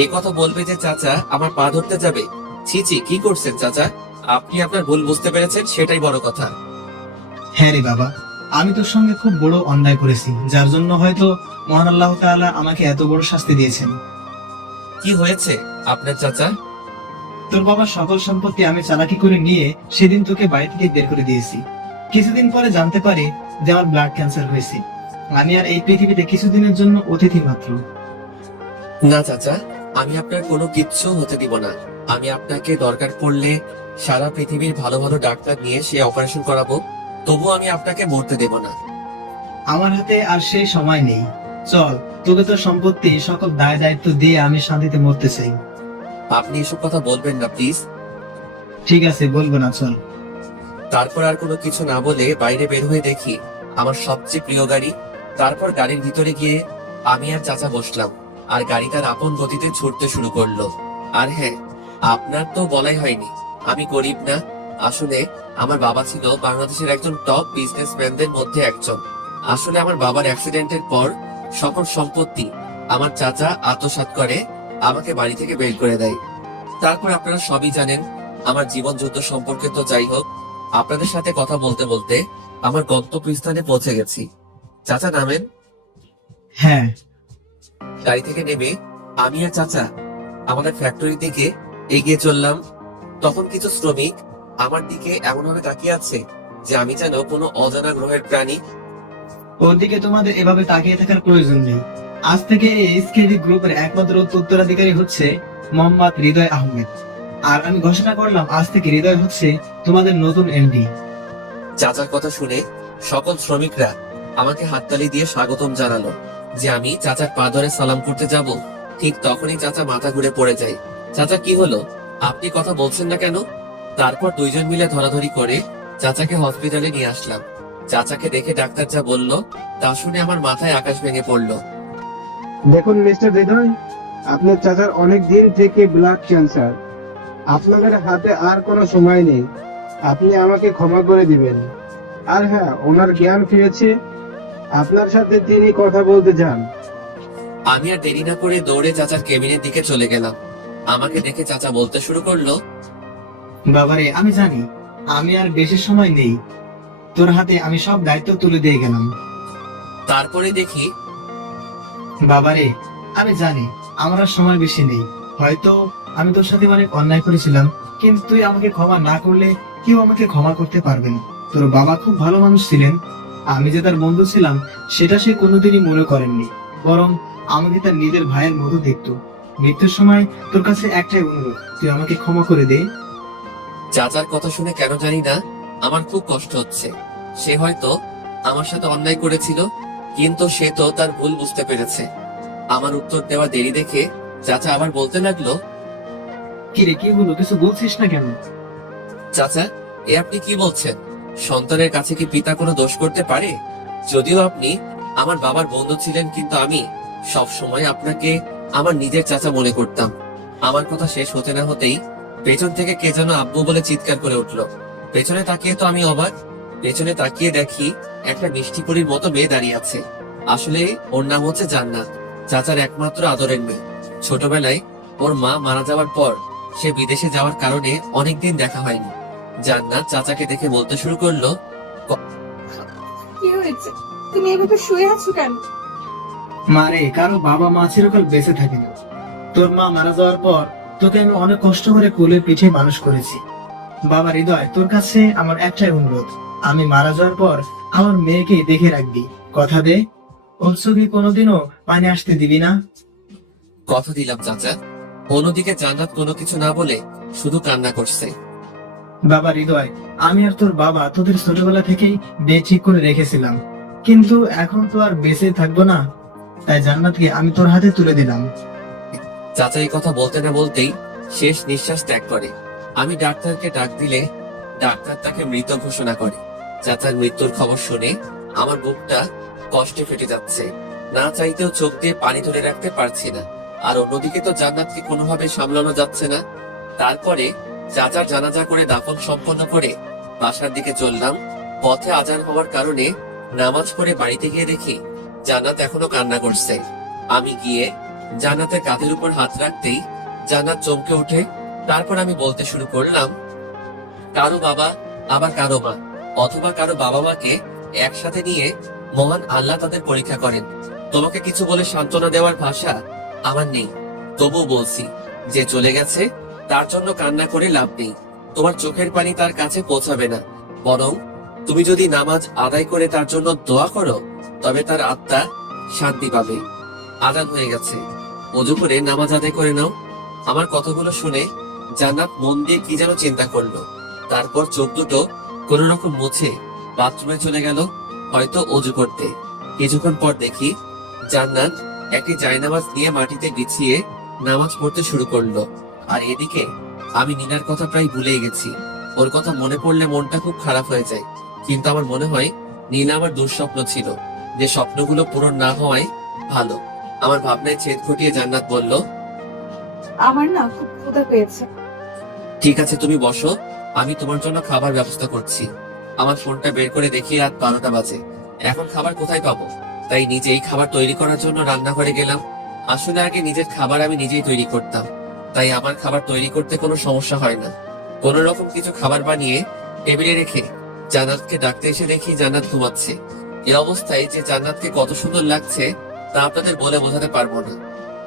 এই কথা বলবে যে চাচা আমার পা ধরতে যাবে? ছি ছি, কি করছেন চাচা? আপনি আপনার ভুল বুঝতে পেরেছেন, সেটাই বড় কথা। হ্যাঁ রে বাবা, আমি তোর সঙ্গে খুব বড় অন্যায় করেছি, যার জন্য হয়তো মহান আল্লাহ তাআলা আমাকে এত বড় শাস্তি দিয়েছেন। কি হয়েছে আপনার চাচা? তোর বাবার সকল সম্পত্তি আমি চালাকি করে নিয়ে সেদিন তোকে বাড়ি থেকে বের করে দিয়েছি। কিছুদিন পরে জানতে পারি যে আমার ব্লাড ক্যান্সার হয়েছে। আমি আর এই পৃথিবীতে কিছুদিনের জন্য অতিথি মাত্র। না চাচা, আমি আপনার কোনো কিচ্ছু হতে দিব না। আমি আপনাকে দরকার পড়লে সারা পৃথিবীর ভালো ভালো ডাক্তার নিয়ে সে অপারেশন করাবো, তবু আমি আপনাকে মরতে দেব না। আমার হাতে আর সেই সময় নেই। চল, তোকে তোর সম্পত্তি সকল দায় দায়িত্ব দিয়ে আমি শান্তিতে মরতে চাই। আপনি এসব কথা বলবেন না প্লিজ। ঠিক আছে, বলবো না, চল। তারপর আর কোনো কিছু না বলে বাইরে বের হয়ে দেখি আমার সবচেয়ে প্রিয় গাড়ি। তারপর গাড়ির ভিতরে গিয়ে আমি আর চাচা বসলাম, আর গাড়ি তার আপন গতিতে ছুটতে শুরু করলো। আর হ্যাঁ, আপনার তো বলাই হয়নি, আমি গরিব না। আসলে আমার বাবা ছিল বাংলাদেশের একজন টপ বিজনেসম্যানদের মধ্যে একজন। আসলে আমার বাবার অ্যাক্সিডেন্টের পর সকল সম্পত্তি আমার চাচা আত্মসাৎ করে আমাকে বাড়ি থেকে বের করে দেয়। তারপর আপনারা সবই জানেন আমার জীবন যুদ্ধ সম্পর্কে। তো যাই হোক, আপনাদের সাথে কথা বলতে বলতে আমার গন্তব্যস্থানে পৌঁছে গেছি। চাচা নামেন। হ্যাঁ। গাড়ি থেকে নেমে আমি আর চাচা আমাদের ফ্যাক্টরির দিকে এগিয়ে চললাম। তখন কিছু শ্রমিক আমার দিকে এমনভাবে তাকিয়ে আছে যে আমি যেন কোনো অজানা গ্রহের প্রাণী। ওর দিকে তোমাদের এভাবে তাকিয়ে থাকার প্রয়োজন নেই। আজ থেকে এই এসকেডি গ্রুপের একমাত্র উত্তরাধিকারী হচ্ছে মোহাম্মদ হৃদয় আহমেদ। আর আমি ঘোষণা করলাম আজ থেকে হৃদয় হচ্ছে তোমাদের নতুন এমডি। চাচার কথা শুনে সকল শ্রমিকরা আমাকে হাততালি দিয়ে স্বাগতম জানালো। যে আমি চাচার পা ধরে সালাম করতে যাব, ঠিক তখনই চাচা মাথা ঘুরে পড়ে যায়। চাচা, কি হলো? আপনি কথা বলছেন না কেন? তারপর দুইজন মিলে ধরাধরি করে চাচাকে হসপিটালে নিয়ে আসলাম। চাচাকে দেখে ডাক্তার যা বলল তা শুনে আমার মাথায় আকাশ ভেঙে পড়লো। দেখুন মিস্টার হৃদয়, আপনার চাচার অনেক দিন থেকে ব্লাড ক্যান্সার। আপনাদের হাতে আর কোনো সময় নেই। আপনি আমাকে ক্ষমা করে দিবেন। আর হ্যাঁ, ওনার জ্ঞান ফিরেছে। আপনার সাথে তিনি কথা বলতে চান। আমি আর দেরি না করে দৌড়ে চাচার কেবিনের দিকে চলে গেলাম। আমাকে দেখে চাচা বলতে শুরু করলো, বাবারে, আমি জানি আমি আর বেশি সময় নেই। তোর হাতে আমি সব দায়িত্ব তুলে দিয়ে গেলাম। তারপরে দেখি বাবারে, আমি জানি আমার আর সময় বেশি নেই। হয়তো আমি তোর সাথে অনেক অন্যায় করেছিলাম, কিন্তু তুই আমাকে ক্ষমা না করলে কেউ আমাকে ক্ষমা করতে পারবে না। তোর বাবা খুব ভালো মানুষ ছিলেন। আমি যে তার বন্ধু ছিলাম সেটা সে কোনোদিনই মনে করেননি, বরং আমাকে তার নিজের ভাইয়ের মতো দেখতো। মৃত্যুর সময় তোর কাছে একটাই অনুরোধ, তুই আমাকে ক্ষমা করে দে। চাচার কথা শুনে কেন জানি না আমার খুব কষ্ট হচ্ছে। সে হয়তো আমার সাথে অন্যায় করেছিল, কিন্তু সে তো তার ভুল বুঝতে পেরেছে। আমার উত্তর দেওয়া দেরি দেখে চাচা আবার বলতে লাগলো, কিরে, কি হলো? কিছু বলছিস না কেন? চাচা, এ আপনি কি বলছেন? সন্তানের কাছে কি পিতা কোনো দোষ করতে পারে? যদিও আপনি আমার বাবার বন্ধু ছিলেন, কিন্তু আমি সব সময় আপনাকে আমার নিজের চাচা মনে করতাম। আমার কথা শেষ হতে না হতেই পেছন থেকে কে যেন আব্বু বলে চিৎকার করে উঠলো। পেছনে তাকিয়ে তো আমি অবাক। পেছনে তাকিয়ে দেখি একটা মিষ্টিপুরীর মতো মেয়ে দাঁড়িয়ে আছে। আসলে ওর নাম হচ্ছে জান্নাত, চাচার একমাত্র আদরের মেয়ে। ছোটবেলায় ওর মা মারা যাওয়ার পর সে বিদেশে যাওয়ার কারণে অনেকদিন দেখা হয়নি। জান্নাত চাচাকে দেখে বলতে শুরু করলো, কি হয়েছে? তুমি এভাবে শুয়ে আছো কেন? মারে, কারো বাবা মা চিরকাল বেঁচে থাকে না। তোর মা মারা যাওয়ার পর তোকে আমি অনেক কষ্ট করে কোলে পিঠে মানুষ করেছি। বাবা হৃদয়, তোর কাছে আমার একটাই অনুরোধ, আমি মারা যাওয়ার পর আমার মেয়েকে দেখে রাখবি। কথা দে, ওর চোখে কোনোদিনও পানি আসতে দিবি না। কথা দিলাম চাচা। অন্যদিকে জান্নাত কোনো কিছু না বলে শুধু কান্না করছে। বাবা হৃদয়, আমি আর তোর বাবা তোদের ছোটবেলা থেকেই বিয়ে ঠিক করে রেখেছিলাম, কিন্তু এখন তো আর বেঁচে থাকবো না, তাই জান্নাতকে আমি তোর হাতে তুলে দিলাম। চাচা এই কথা বলতে না বলতেই শেষ নিঃশ্বাস ত্যাগ করে। আমি ডাক্তারকে ডাক দিলে ডাক্তার তাকে মৃত ঘোষণা করে। চাচার মৃত্যুর খবর শুনে আমার বুকটা কষ্টে ফেটে যাচ্ছে। না চাইতেও চোখ দিয়ে পানি ধরে রাখতে পারছি না। আর অন্যদিকে তো জান্নাতকে কোনোভাবে সামলানো যাচ্ছে না। তারপরে চাচার জানাজা করে দাফন সম্পন্ন করে বাসার দিকে চললাম। পথে আজান হওয়ার কারণে নামাজ পড়ে বাড়িতে গিয়ে দেখি জান্নাত এখনো কান্না করছে। আমি গিয়ে জান্নাতের কাঁধের উপর হাত রাখতেই জান্নাত চমকে ওঠে। তারপর আমি বলতে শুরু করলাম, কারো বাবা আবার কারো মা, অথবা কারো বাবা মাকে একসাথে নিয়ে মহান আল্লাহ তাদের পরীক্ষা করেন। তোমাকে কিছু বলে সান্ত্বনা দেওয়ার ভাষা আমার নেই, তবু বলছি, যে চলে গেছে তার জন্য কান্না করে লাভ নেই। তোমার চোখের পানি তার কাছে পৌঁছাবে না, বরং তুমি যদি নামাজ আদায় করে তার জন্য দোয়া করো, তবে তার আত্মা শান্তি পাবে। আজান হয়ে গেছে, ওযু করে নামাজ আদায় করে নাও। আমার কথাগুলো শুনে জান্নাত মন দিয়ে কি যেন চিন্তা করলো। তারপর চোখ দুটো কোন রকম মুছে বাথরুমে চলে গেল, হয়তো ওযু করতে। কিছুক্ষণ পর দেখি জান্নাত একটি জায়নামাজ নিয়ে মাটিতে বিছিয়ে নামাজ পড়তে শুরু করলো। আর এদিকে আমি নীলার কথা প্রায় ভুলেই গেছি। ওর কথা মনে পড়লে মনটা খুব খারাপ হয়ে যায়। কিন্তু আমার মনে হয় নীলা আমার দুঃস্বপ্ন ছিল, যে স্বপ্নগুলো পূরণ না হওয়ায় ভালো। আমার ভাবনায় ছেদ ঘটিয়ে জান্নাত বলল, আমার না খুব ক্ষুধা পেয়েছে। ঠিক আছে, তুমি বসো, আমি তোমার জন্য খাবার ব্যবস্থা করছি। আমার ফোনটা বের করে দেখি রাত 12টা বাজে। এখন খাবার কোথায় পাবো? তাই নিজেই খাবার তৈরি করার জন্য রান্নাঘরে গেলাম। আসলে আগে নিজের খাবার আমি নিজেই তৈরি করতাম, তাই আমার খাবার তৈরি করতে কোনো সমস্যা হয় না। কোন রকম কিছু খাবার বানিয়ে টেবিলে রেখে জান্নাতকে ডাকতে এসে দেখি জান্নাত ঘুমাচ্ছে। এই অবস্থায় যে জান্নাতকে কত সুন্দর লাগছে তা আপনাদের বলে বোঝাতে পারবো না।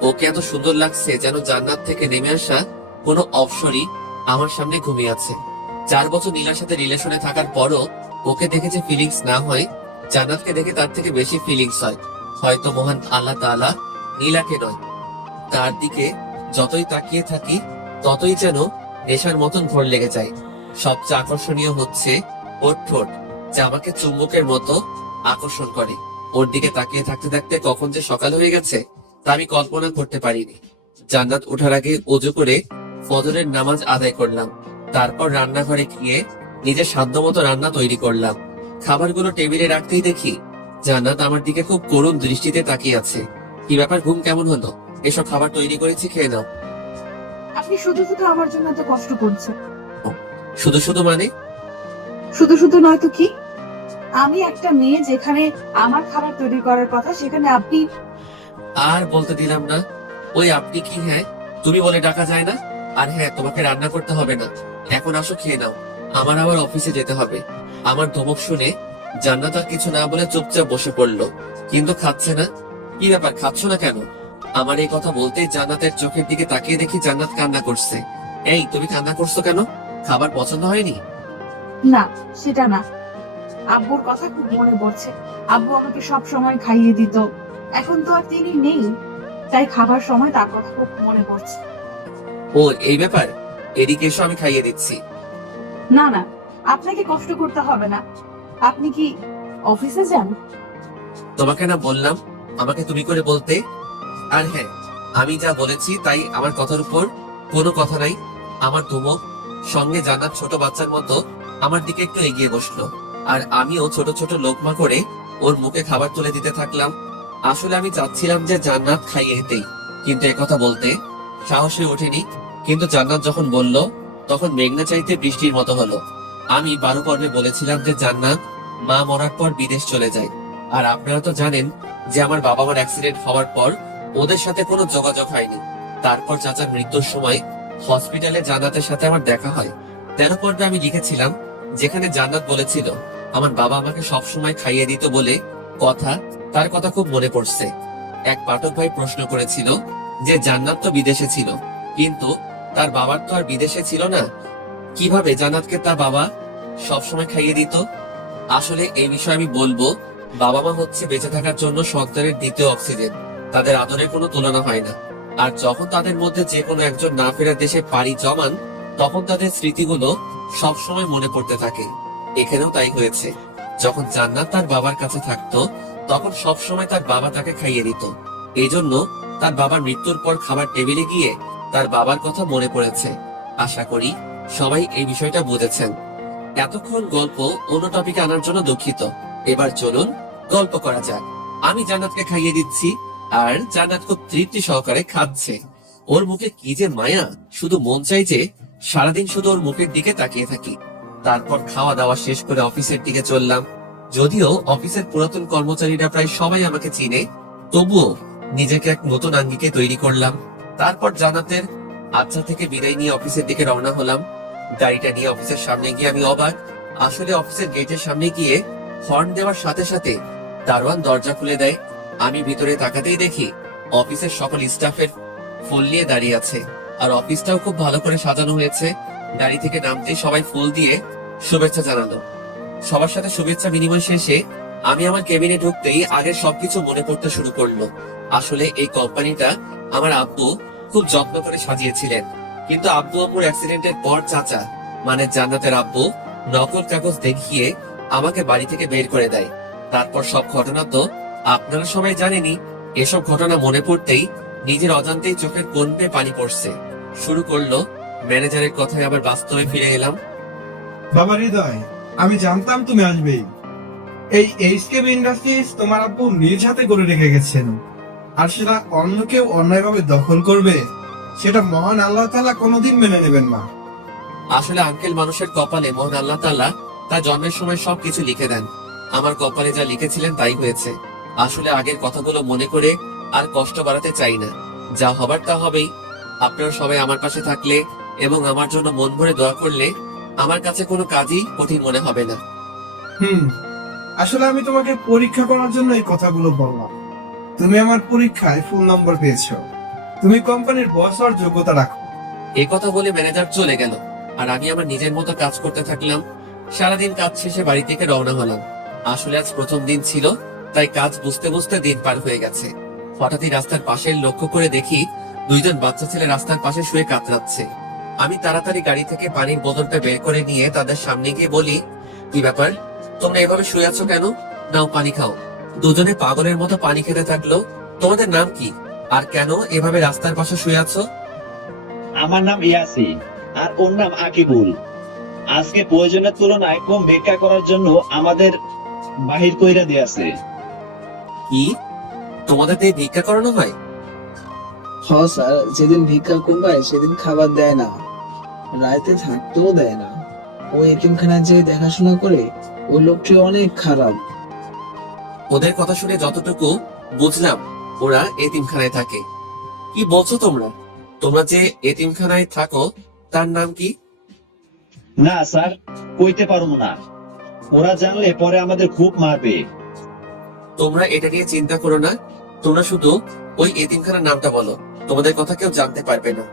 ওকে এত সুন্দর লাগছে যেন জান্নাত থেকে নেমে আসা কোনো অপসরই আমার সামনে ঘুমিয়ে আছে। 4 বছর নীলার সাথে রিলেশনে থাকার পরও ওকে দেখে যে ফিলিংস না হয়, জান্নাতকে দেখে তার থেকে বেশি ফিলিংস হয়। হয়তো মহান আল্লাহ তাআলা নীলাকে নয়, তার দিকে যতই তাকিয়ে থাকি ততই যেন নেশার মতন ভর লেগে যায়। সবচেয়ে আকর্ষণীয় হচ্ছে ওর ঠোঁট, যা আমাকে চুম্বকের মতো আকর্ষণ করে। ওর দিকে তাকিয়ে থাকতে থাকতে কখন যে সকাল হয়ে গেছে তা আমি কল্পনা করতে পারিনি। জান্নাত ওঠার আগে ওযু করে ফজরের নামাজ আদায় করলাম। তারপর রান্নাঘরে গিয়ে নিজের সাধ্যমতো রান্না তৈরি করলাম। খাবারগুলো টেবিলে রাখতেই দেখি জান্নাত আমার দিকে খুব করুণ দৃষ্টিতে তাকিয়ে আছে। কি ব্যাপার, ঘুম কেমন হলো? এসব খাবার তৈরি করেছি, খেয়ে নাও। আপনি শুধু শুধু আমার জন্য এত কষ্ট করছেন। শুধু শুধু মানে? শুধু শুধু নয় তো কি? আমি একটা মেয়ে, যেখানে আমার খাবার তৈরি করার কথা সেখানে আপনি। আর বলতে দিলাম না। ওই আপনি কি, হ্যাঁ তুমি বলে ডাকা যায় না? আর হ্যাঁ, তোমাকে রান্না করতে হবে না, এখন আসো খেয়ে নাও, আমার আবার অফিসে যেতে হবে। আমার ধমক শুনে জান্নাত আর কিছু না বলে চুপচাপ বসে পড়লো, কিন্তু খাচ্ছে না। কি ব্যাপার, খাচ্ছ না কেন? আমার এই কথা বলতেই জান্নাতের চোখের দিকে তাকিয়ে দেখি জান্নাত কান্না করছে। এই, তুমি কান্না করছো কেন? খাবার পছন্দ হয়নি? না, সেটা না, আব্বুর কথা খুব মনে পড়ছে। আব্বু আমাকে সব সময় খাইয়ে দিত, এখন তো আর তিনি নেই, তাই খাবার সময় তার কথা খুব মনে পড়ছে। ও এই ব্যাপার, এদিকে এসো, আমি খাইয়ে দিচ্ছি। না না, আপনাকে কষ্ট করতে হবে না। আপনি কি অফিসে যান? তোমাকে না বললাম আমাকে তুমি করে বলতে? আর হ্যাঁ, আমি যা বলেছি তাই, আমার কথার উপর কোনো কথা নাই। আমার ধমক সঙ্গে জান্নাত ছোট বাচ্চার মতো আমার দিকে একটু এগিয়ে বসলো, আর আমিও ছোট ছোট লোকমা করে ওর মুখে খাবার তুলে দিতে থাকলাম। আসলে আমি চাচ্ছিলাম যে জান্নাত খাইয়ে দিতেই, কিন্তু একথা বলতে সাহস হয়ে ওঠেনি। কিন্তু জান্নাত যখন বলল তখন মেঘনা চাইতে বৃষ্টির মতো হলো। আমি 12 পর্বে বলেছিলাম যে জান্নাত মা মরার পর বিদেশ চলে যায়। আর আপনারা তো জানেন যে আমার বাবা মার অ্যাক্সিডেন্ট হওয়ার পর ওদের সাথে কোনো যোগাযোগ হয়নি। তারপর চাচার মৃত্যুর সময় হসপিটালে জান্নাতের সাথে আমার দেখা হয়। 13 পর্বে আমি লিখেছিলাম যেখানে জান্নাত বলেছিল আমার বাবা আমাকে সবসময় খাইয়ে দিত বলে কথা, তার কথা খুব মনে পড়ছে। এক পাঠক ভাই প্রশ্ন করেছিল যে জান্নাত তো বিদেশে ছিল, কিন্তু তার বাবার তো আর বিদেশে ছিল না, কিভাবে জান্নাতকে তার বাবা সবসময় খাইয়ে দিত? আসলে এই বিষয়ে আমি বলবো, বাবা মা হচ্ছে বেঁচে থাকার জন্য সন্তানের দ্বিতীয় অক্সিজেন। তাদের আদরের কোনো তুলনা হয় না। আর যখন তাদের মধ্যে যে কোনো একজন না ফেরা দেশে পাড়ি জমান, তখন তাদের স্মৃতিগুলো সবসময় মনে পড়তে থাকে। এখানেও তাই হয়েছে। যখন জান্নাত তার বাবার কাছে থাকতো তখন সবসময় তার বাবা তাকে খাইয়ে দিত। এই জন্য তার বাবার মৃত্যুর পর খাবার টেবিলে গিয়ে তার বাবার কথা মনে পড়েছে। আশা করি সবাই এই বিষয়টা বুঝেছেন। এতক্ষণ গল্প অন্য টপিকে আনার জন্য দুঃখিত। এবার চলুন গল্প করা যাক। আমি জান্নাতকে খাইয়ে দিচ্ছি, আর জান্নাত খুব তৃপ্তি সহকারে খাচ্ছে। ওর মুখে কি যে মায়া, শুধু মন চাই যে সারাদিন শুধু ওর মুখের দিকে তাকিয়ে থাকি। তারপর খাওয়া দাওয়া শেষ করে অফিসের দিকে চললাম। যদিও অফিসের পুরাতন কর্মচারীরা প্রায় সবাই আমাকে চিনে, তবুও নিজেকে এক নতুন আঙ্গিকে তৈরি করলাম। তারপর জান্নাতের আচ্ছা থেকে বিদায় নিয়ে অফিসের দিকে রওনা হলাম। গাড়িটা নিয়ে অফিসের সামনে গিয়ে আমি অবাক। আসলে অফিসের গেটের সামনে গিয়ে হর্ন দেওয়ার সাথে সাথে দারোয়ান দরজা খুলে দেয়। আমি ভিতরে তাকাতেই দেখি অফিসের সকল স্টাফের ফুল নিয়ে দাঁড়িয়ে আছে, আর অফিসটাও খুব ভালো করে সাজানো হয়েছে। গাড়ি থেকে নামতেই সবাই ফুল দিয়ে শুভেচ্ছা জানালো। সবার সাথে শুভেচ্ছা বিনিময় শেষে আমি আমার কেবিনে ঢুকতেই আগের সবকিছু মনে পড়তে শুরু করলো। আসলে এই কোম্পানিটা আমার আব্বু খুব যত্ন করে সাজিয়েছিলেন, কিন্তু আব্বু আম্মুর অ্যাক্সিডেন্টের পর চাচা মানে জান্নাতের আব্বু নকল কাগজ দেখিয়ে আমাকে বাড়ি থেকে বের করে দেয়। তারপর সব ঘটনা তো আপনারা সবাই জানেনই। এসব ঘটনা মনে পড়তেই নিজের অজান্তেই চোখের কোণ বেয়ে পানি পড়ছে। শুরু করলো ম্যানেজারের কথায় আবার বাস্তবে ফিরে এলাম। বাবা হৃদয়, আমি জানতাম তুমি আসবেই। এই এইচকেবি ইন্ডাস্ট্রিজ তোমার আব্বু নিজ হাতে করে রেখে গেছেন, আর সেটা অন্য কেউ অন্যায়ভাবে দখল করবে, সেটা মহান আল্লাহ তাআলা কোনোদিন মেনে নেবেন না। আসলে আঙ্কেল, মানুষের কপালে মহান আল্লাহ তাআলা তার জন্মের সময় সবকিছু লিখে দেন। আমার কপালে যা লিখেছিলেন তাই হয়েছে। আসলে আগের কথাগুলো মনে করে আর কষ্ট বাড়াতে চাই না। যা হবার তা হবেই। আপনারা সবাই আমার পাশে থাকলে এবং আমার জন্য মন ভরে দোয়া করলে আমার কাছে কোনো কাজই কঠিন মনে হবে না। আসলে আমি তোমাকে পরীক্ষা করার জন্য এই কথাগুলো বললাম। তুমি আমার পরীক্ষায় ফুল নম্বর পেয়েছো। তুমি কোম্পানির বস হওয়ার যোগ্যতা রাখো। এই কথা বলে ম্যানেজার চলে গেল আর আমি আমার নিজের মতো কাজ করতে থাকলাম। সারাদিন কাজ শেষে বাড়ি থেকে রওনা হলাম। আসলে আজ প্রথম দিন ছিল, তাই কাজ বুঝতে বুঝতে দিন পার হয়ে গেছে। হঠাৎই রাস্তার পাশে লক্ষ্য করে দেখি দুইজন বাচ্চা ছেলে রাস্তার পাশে শুয়ে কাতরাচ্ছে। আমি তাড়াতাড়ি গাড়ি থেকে পানির বোতলটা বের করে নিয়ে তাদের সামনে গিয়ে বলি, কি ব্যাপার, তোমরা এভাবে শুয়ে আছো কেন? নাও পানি খাও। দুজনে পাগলের মতো পানি খেতে থাকলো। তোমাদের নাম কি, আর কেন এভাবে রাস্তার পাশে শুয়ে আছো? আমার নাম ইয়াসিন আর ওর নাম আকিবুল। আজকে প্রয়োজনের তুলনায় কম ভিক্ষা করার জন্য আমাদের বাহির কইরা দিয়েছে। কি, তোমাদের দিয়ে ভিক্ষা করানো হয়? হ স্যার, যেদিন ভিক্ষা কমায় সেদিন খাবার দেয় না, রাতে থাকতেও দেয় না। ওই এতিমখানায় যে দেখাশোনা করে ওই লোকটি অনেক খারাপ। ওদের কথা শুনে যতটুকু বুঝলাম, ওরা এতিমখানায় থাকে। কি বলছো তোমরা? তোমরা যে এতিমখানায় থাকো তার নাম কি? না স্যার, কইতে পারবো না। ওরা জানলে পরে আমাদের খুব মারবে। তোমরা এটা নিয়ে চিন্তা করো না, তোমরা শুধু ওই এতিমখানার নামটা বলো, তোমাদের কথা কেউ জানতে পারবে না।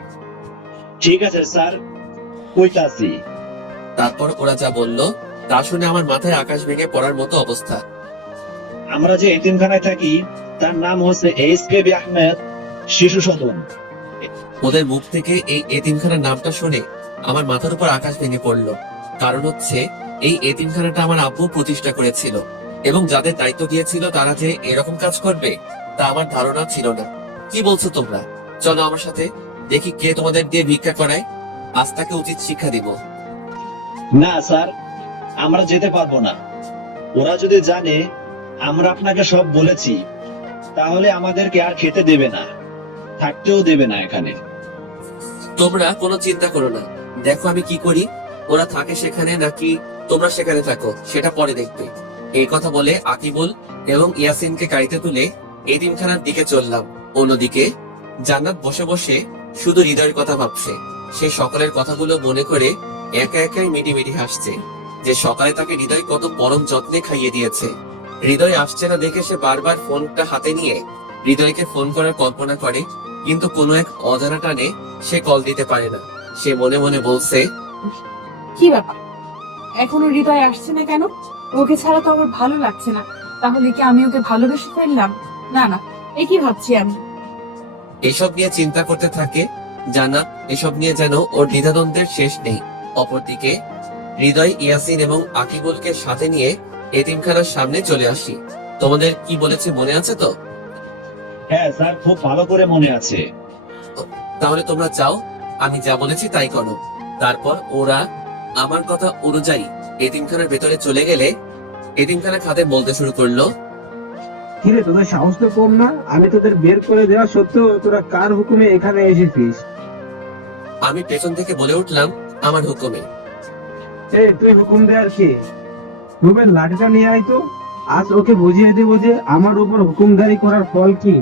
ঠিক আছে স্যার, কইতাছি। তারপর ওরা যা বললো তা শুনে আমার মাথায় আকাশ ভেঙে পড়ার মতো অবস্থা। আমরা যে এতিমখানায় থাকি তার নাম হচ্ছে এইচকেবি আহমেদ শিশু সদন। ওদের মুখ থেকে এই এতিমখানার নামটা শুনে আমার মাথার উপর আকাশ ভেঙে পড়লো। কারণ হচ্ছে এই এতিমখানাটা আমার আব্বু প্রতিষ্ঠা করেছিল, এবং যাদের দায়িত্ব দিয়েছিল তারা যে এরকম কাজ করবে তা আমার ধারণা ছিল না। কি বলছো তোমরা? চলো আমার সাথে, দেখি কে তোমাদের দিয়ে ভিক্ষা করায়, আজ তাকে উচিত শিক্ষা দিব। না স্যার, আমরা যেতে পারবো না। ওরা যদি জানে আমরা আপনাকে সব বলেছি, তাহলে আমাদেরকে আর খেতে দেবে না, থাকতেও দেবে না এখানে। তোমরা কোনো চিন্তা করো না, দেখো আমি কি করি। ওরা থাকে সেখানে নাকি তোমরা সেখানে থাকো সেটা পরে দেখবে। এই কথা বলে আকিবুল এবং ইয়াসিনকে গাড়িতে তুলে এতিমখানার দিকে চললাম। অন্যদিকে জান্নাত বসে বসে শুধু হৃদয়ের কথা ভাবছে। সে সকালের কথাগুলো মনে করে একা একাই মিটিমিটি হাসছে, যে সকালে তাকে হৃদয় কত পরম যত্নে খাইয়ে দিয়েছে। হৃদয় আসছে না দেখে সে বারবার ফোনটা হাতে নিয়ে হৃদয়কে ফোন করার কল্পনা করে, কিন্তু কোনো এক অজানা টানে সে কল দিতে পারে না। সে মনে মনে বলছে, কি ব্যাপার, এখনো হৃদয় আসছে না কেন? ওকে ছাড়া তো আমার ভালো লাগছে না। তাহলে কি আমি ওকে ভালোবেসে ফেললাম? না না, এ কি ভাবছি আমি? এসব নিয়ে চিন্তা করতে থাকে জান্নাত। এসব নিয়ে যেন ওর দ্বিধাদ্বন্দ্বের শেষ নেই। অপরদিকে হৃদয়, ইয়াসিন এবং আকিবুলকে সাথে নিয়ে এতিমখানার সামনে চলে আসি। তোমাদের কি বলেছে মনে আছে তো? হ্যাঁ স্যার, খুব ভালো করে মনে আছে। তাহলে তোমরা চাও আমি যা বলেছি তাই করো। তারপর ওরা আমার কথা অনুযায়ী এতিমখানার ভেতরে চলে গেলে এতিমখানা খাতে বলতে শুরু করলো, কিরে, তোদের সাহস তো কম না? আমি তোদের বের করে দেওয়া সত্ত্বেও তোরা কার হুকুমে এখানে এসেছিস? আমি পেছন থেকে বলে উঠলাম, আমার হুকুমে। এই, তুই হুকুম দেয়ার কে? রুবেল, লাঠিটা নিয়ে আয় তো। আজ ওকে বুঝিয়ে দেবো যে আমার উপর হুকুমদারি করার ফল কি।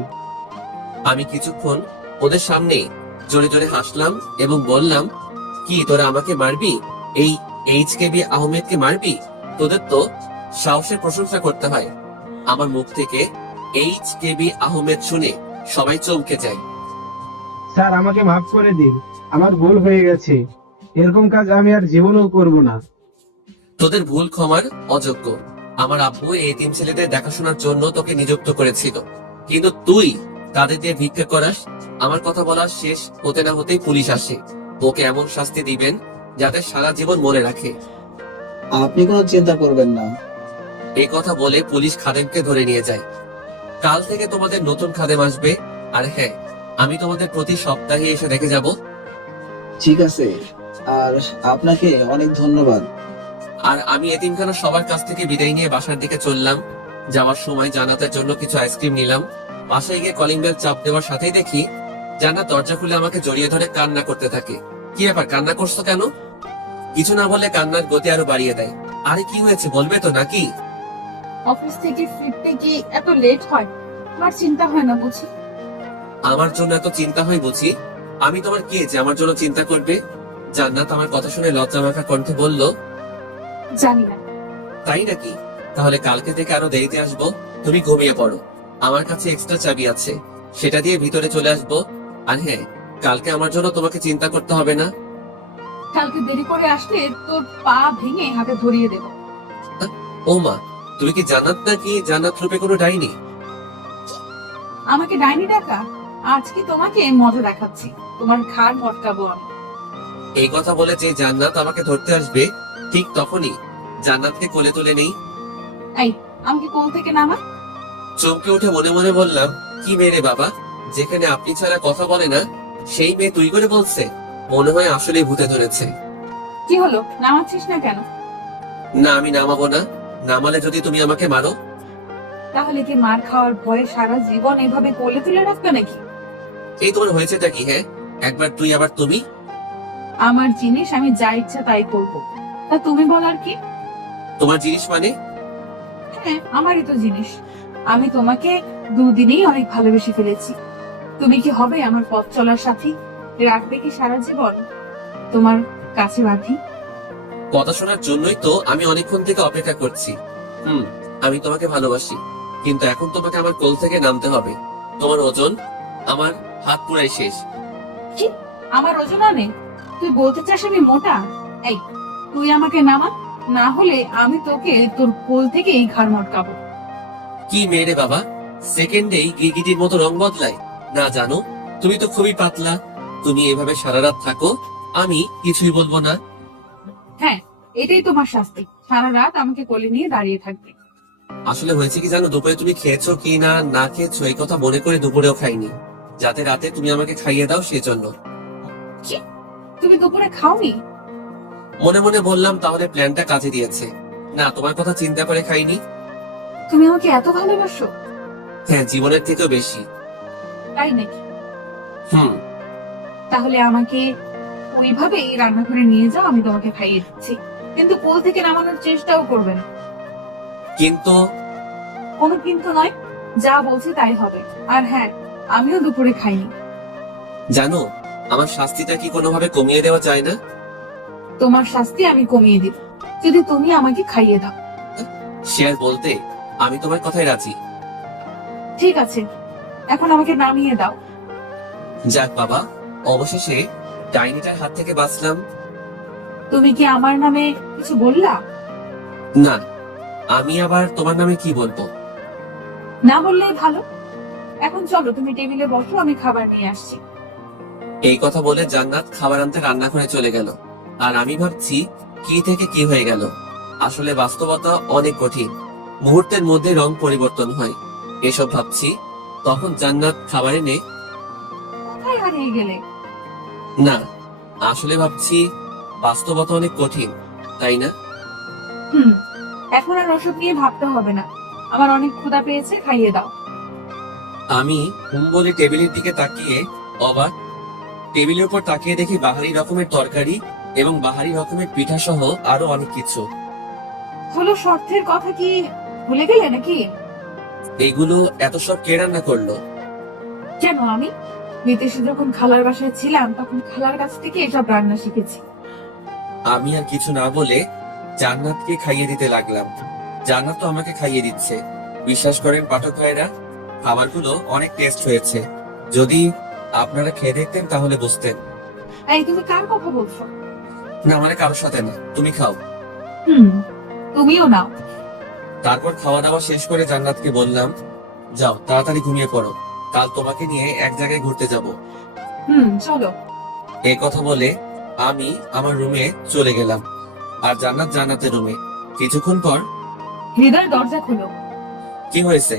আমি কিছুক্ষণ ওদের সামনে জোরে জোরে হাসলাম এবং বললাম, কি তোরা আমাকে মারবি? এই এইচকেবি আহমেদকে মারবি? তোদের তো সাহসের প্রশংসা করতে হয়। আমার মুখ থেকে এইচকেবি আহমেদ শুনে সবাই চমকে যায়। স্যার, আমাকে মাফ করে দিন, আমার ভুল হয়ে গেছে। এরকম কাজ আমি আর জীবনেও করব না। তোদের ভুল ক্ষমার অযোগ্য। আমার আব্বু এই এতিম ছেলেদের দেখাশোনার জন্য তোকে নিযুক্ত করেছিল, কিন্তু তুই তাদের দিয়ে ভিক্ষা করাস। আমার কথা বলা শেষ হতে না হতেই পুলিশ আসে। ওকে এমন শাস্তি দিবেন যাতে সারা জীবন মনে রাখে। আপনি কোনো চিন্তা করবেন না। এই কথা বলে পুলিশ খাদেমকে ধরে নিয়ে যায়। কাল থেকে তোমাদের নতুন খাদেম আসবে, আর হ্যাঁ, আমি তোমাদের প্রতি সপ্তাহে এসে দেখে যাব। ঠিক আছে, আর আপনাকে অনেক ধন্যবাদ। আর আমি এতিমখানা সবার কাছ থেকে বিদায় নিয়ে বাসার দিকে চললাম। যাওয়ার সময় জান্নাতের জন্য কিছু আইসক্রিম নিলাম। বাসায় গিয়ে কলিং বেল চাপ দেওয়ার সাথেই দেখি জান্নাত দরজা খুলে আমাকে জড়িয়ে ধরে কান্না করতে থাকে। কি ব্যাপার, কান্না করছো কেন? কিছু না বলে কান্নার গতি আরো বাড়িয়ে দেয়। আরে কি হয়েছে, বলবে তো নাকি? অফিস থেকে ফিরতে কি এত লেট হয়? আমার চিন্তা হয় না বুঝি? আমার জন্য এত চিন্তা হয় বুঝি? আমি তোমার কে যে আমার জন্য চিন্তা করবে? জান্নাত আমার কথা শুনে লজ্জা মাখা কণ্ঠে বলল, জানি না। তাই নাকি? তাহলে কালকে থেকে আরো দেরিতে আসবো, তুমি ঘুমিয়ে পড়ো। আমার কাছে এক্সট্রা চাবি আছে, সেটা দিয়ে ভিতরে চলে আসবো। আর হ্যাঁ, কালকে আমার জন্য তোমাকে চিন্তা করতে হবে না। কালকে দেরি করে আসলে তোর পা ভেঙে হাতে ধরিয়ে দেব। ও মা, তুমি কি জান্নাত নাকি জান্নাত রূপে কোনো ডাইনি? আমাকে ডাইনি ডাকা? আজকে তোমাকে মজা দেখাচ্ছি, তোমার ঘাড় মটকাবো আমি। এই কথা বলে যে জান্নাত আমাকে ধরতে আসবে, ঠিক তখনই জান্নাতকে কোলে তুলে নেই। আমাকে কোল থেকে নামা। চমকে উঠে মনে মনে বললাম, কি মেয়ে বাবা, যেখানে আপনি ছাড়া কথা বলে না সেই মেয়ে তুই করে বলছে। মনে হয় আসলেই ভূতে ধরেছে। কি হলো, নামাচ্ছিস না কেন? না, আমি নামাবো না। নামালে যদি তুমি আমাকে মারো? তাহলে কি মার খাওয়ার ভয়ে সারা জীবন এভাবে কোলে তুলে রাখবে নাকি? এই তোমার হয়েছেটা কি? হ্যাঁ, একবার তুই আবার তুমি। আমার জিনিস আমি যা ইচ্ছা তাই করব, তা তুমি বলার কি? তোমার জিনিস মানে? হ্যাঁ, আমারই তো জিনিস। আমি তোমাকে দুদিনেই অনেক ভালোবেসে ফেলেছি। তুমি কি হবে আমার পথ চলার সাথী? রাখবে কি সারা জীবন তোমার কাছে বাঁধি? কথা শোনার জন্যই তো আমি অনেকক্ষণ থেকে অপেক্ষা করছি। আমি তোমাকে ভালোবাসি, কিন্তু এখন তোমাকে আমার কোল থেকে নামতে হবে। তোমার ওজন আমার হাত পুরাই শেষ। কি, আমার ওজন আনে? তুই বলতে চাস আমি মোটা? এই, তুই আমাকে নামা, না হলে আমি তোকে তোর কোল থেকে এই ঘাড় মটকাবো। কি মেরে বাবা, সেকেন্ডেই গিরগিটির মতো রং বদলায় না? জানো, তুমি তো খুবই পাতলা। তুমি এভাবে সারা রাত থাকো, আমি কিছুই বলবো না। হ্যাঁ, এটাই তোমার শাস্তি, সারা রাত আমাকে কোলে নিয়ে দাঁড়িয়ে থাকবে। আসলে হয়েছে কি জানো, দুপুরে তুমি খেয়েছো কি না না খেয়েছো এই কথা মনে করে দুপুরেও খাইনি, যাতে রাতে তুমি আমাকে খাইয়ে দাও সেজন্য। কি, তুমি দুপুরে খাওনি? মনে মনে বললাম, তাহলে প্ল্যানটা কাজে দিয়েছে। না, তোমার কথা চিন্তা করে খাইনি। তুমি আমাকে এত ভালোবাসো? হ্যাঁ, জীবনের থেকেও বেশি। তাই নাকি? হুম। তাহলে আমাকে ওইভাবেই রান্নাঘরে নিয়ে যাও, আমি তোমাকে খাইয়ে দিচ্ছি, কিন্তু কোল থেকে নামানোর চেষ্টাও করবে না। কিন্তু কোনো কিন্তু নয়, যা বলছি তাই হবে। আর হ্যাঁ, আমিও দুপুরে খাইনি। জানো, আমার শাস্তিটা কি কোনোভাবে কমিয়ে দেওয়া যায় না? তোমার শাস্তি আমি কমিয়ে দিব যদি তুমি আমাকে খাইয়ে দাও। শেয়ার বলতে আমি তোমার কথায় রাজি। ঠিক আছে, এখন আমাকে নামিয়ে দাও। যাক বাবা, অবশেষে ডাইনিটার হাত থেকে বাঁচলাম। তুমি কি আমার নামে কিছু বললা? না, আমি আবার তোমার নামে কি বলবো? না বললেই ভালো। এখন চলো, তুমি টেবিলে বসো, আমি খাবার নিয়ে আসছি। এই কথা বলে জান্নাত খাবার আনতে রান্নাঘরে চলে গেল। আর আমি ভাবছি, কি থেকে কি হয়ে গেল। আসলে বাস্তবতা অনেক কঠিন, মুহূর্তের মধ্যে রং পরিবর্তন হয়। এসব ভাবছি, তখন জান্নাত খাবার এনে। কোথায় হারিয়ে গেলে? না, আসলে ভাবছি বাস্তবতা অনেক কঠিন, তাই না? এখন আর ওসব নিয়ে ভাবতে হবে না, আমার অনেক ক্ষুধা পেয়েছে, খাইয়ে দাও। আমি বলে টেবিলের দিকে তাকিয়ে অবাক। টেবিলের উপর তাকিয়ে দেখি বাহারি রকমের তরকারি এবং বাহারি রকমের পিঠা সহ আরো অনেক কিছু। হলো, শর্তের কথা কি ভুলে গেলে নাকি? এইগুলো এত সব কে রান্না করলো? কেন, আমি বিদেশে যখন খালার বাসায় ছিলাম তখন খালার কাছ থেকে এসব রান্না শিখেছি। আমি আর কিছু না বলে জান্নাতকে খাইয়ে দিতে লাগলাম। জান্নাত তো আমাকে খাইয়ে দিচ্ছে। বিশ্বাস করেন পাঠক ভাইরা, খাবারগুলো অনেক টেস্ট হয়েছে। যদি আপনারা খেয়ে দেখতেন তাহলে বুঝতেন। এই, তুমি কার কথা বলছো? না, মানে কারোর সাথে না, তুমি খাও। তুমিও নাও। তারপর খাওয়া দাওয়া শেষ করে জান্নাতকে বললাম, যাও তাড়াতাড়ি ঘুমিয়ে পড়ো, কাল তোমাকে নিয়ে এক জায়গায় ঘুরতে যাব। চলো। এই কথা বলে আমি আমার রুমে চলে গেলাম, আর জান্নাত জান্নাতের রুমে। কিছুক্ষণ পর, হৃদয়, দরজা খুলো। কি হয়েছে?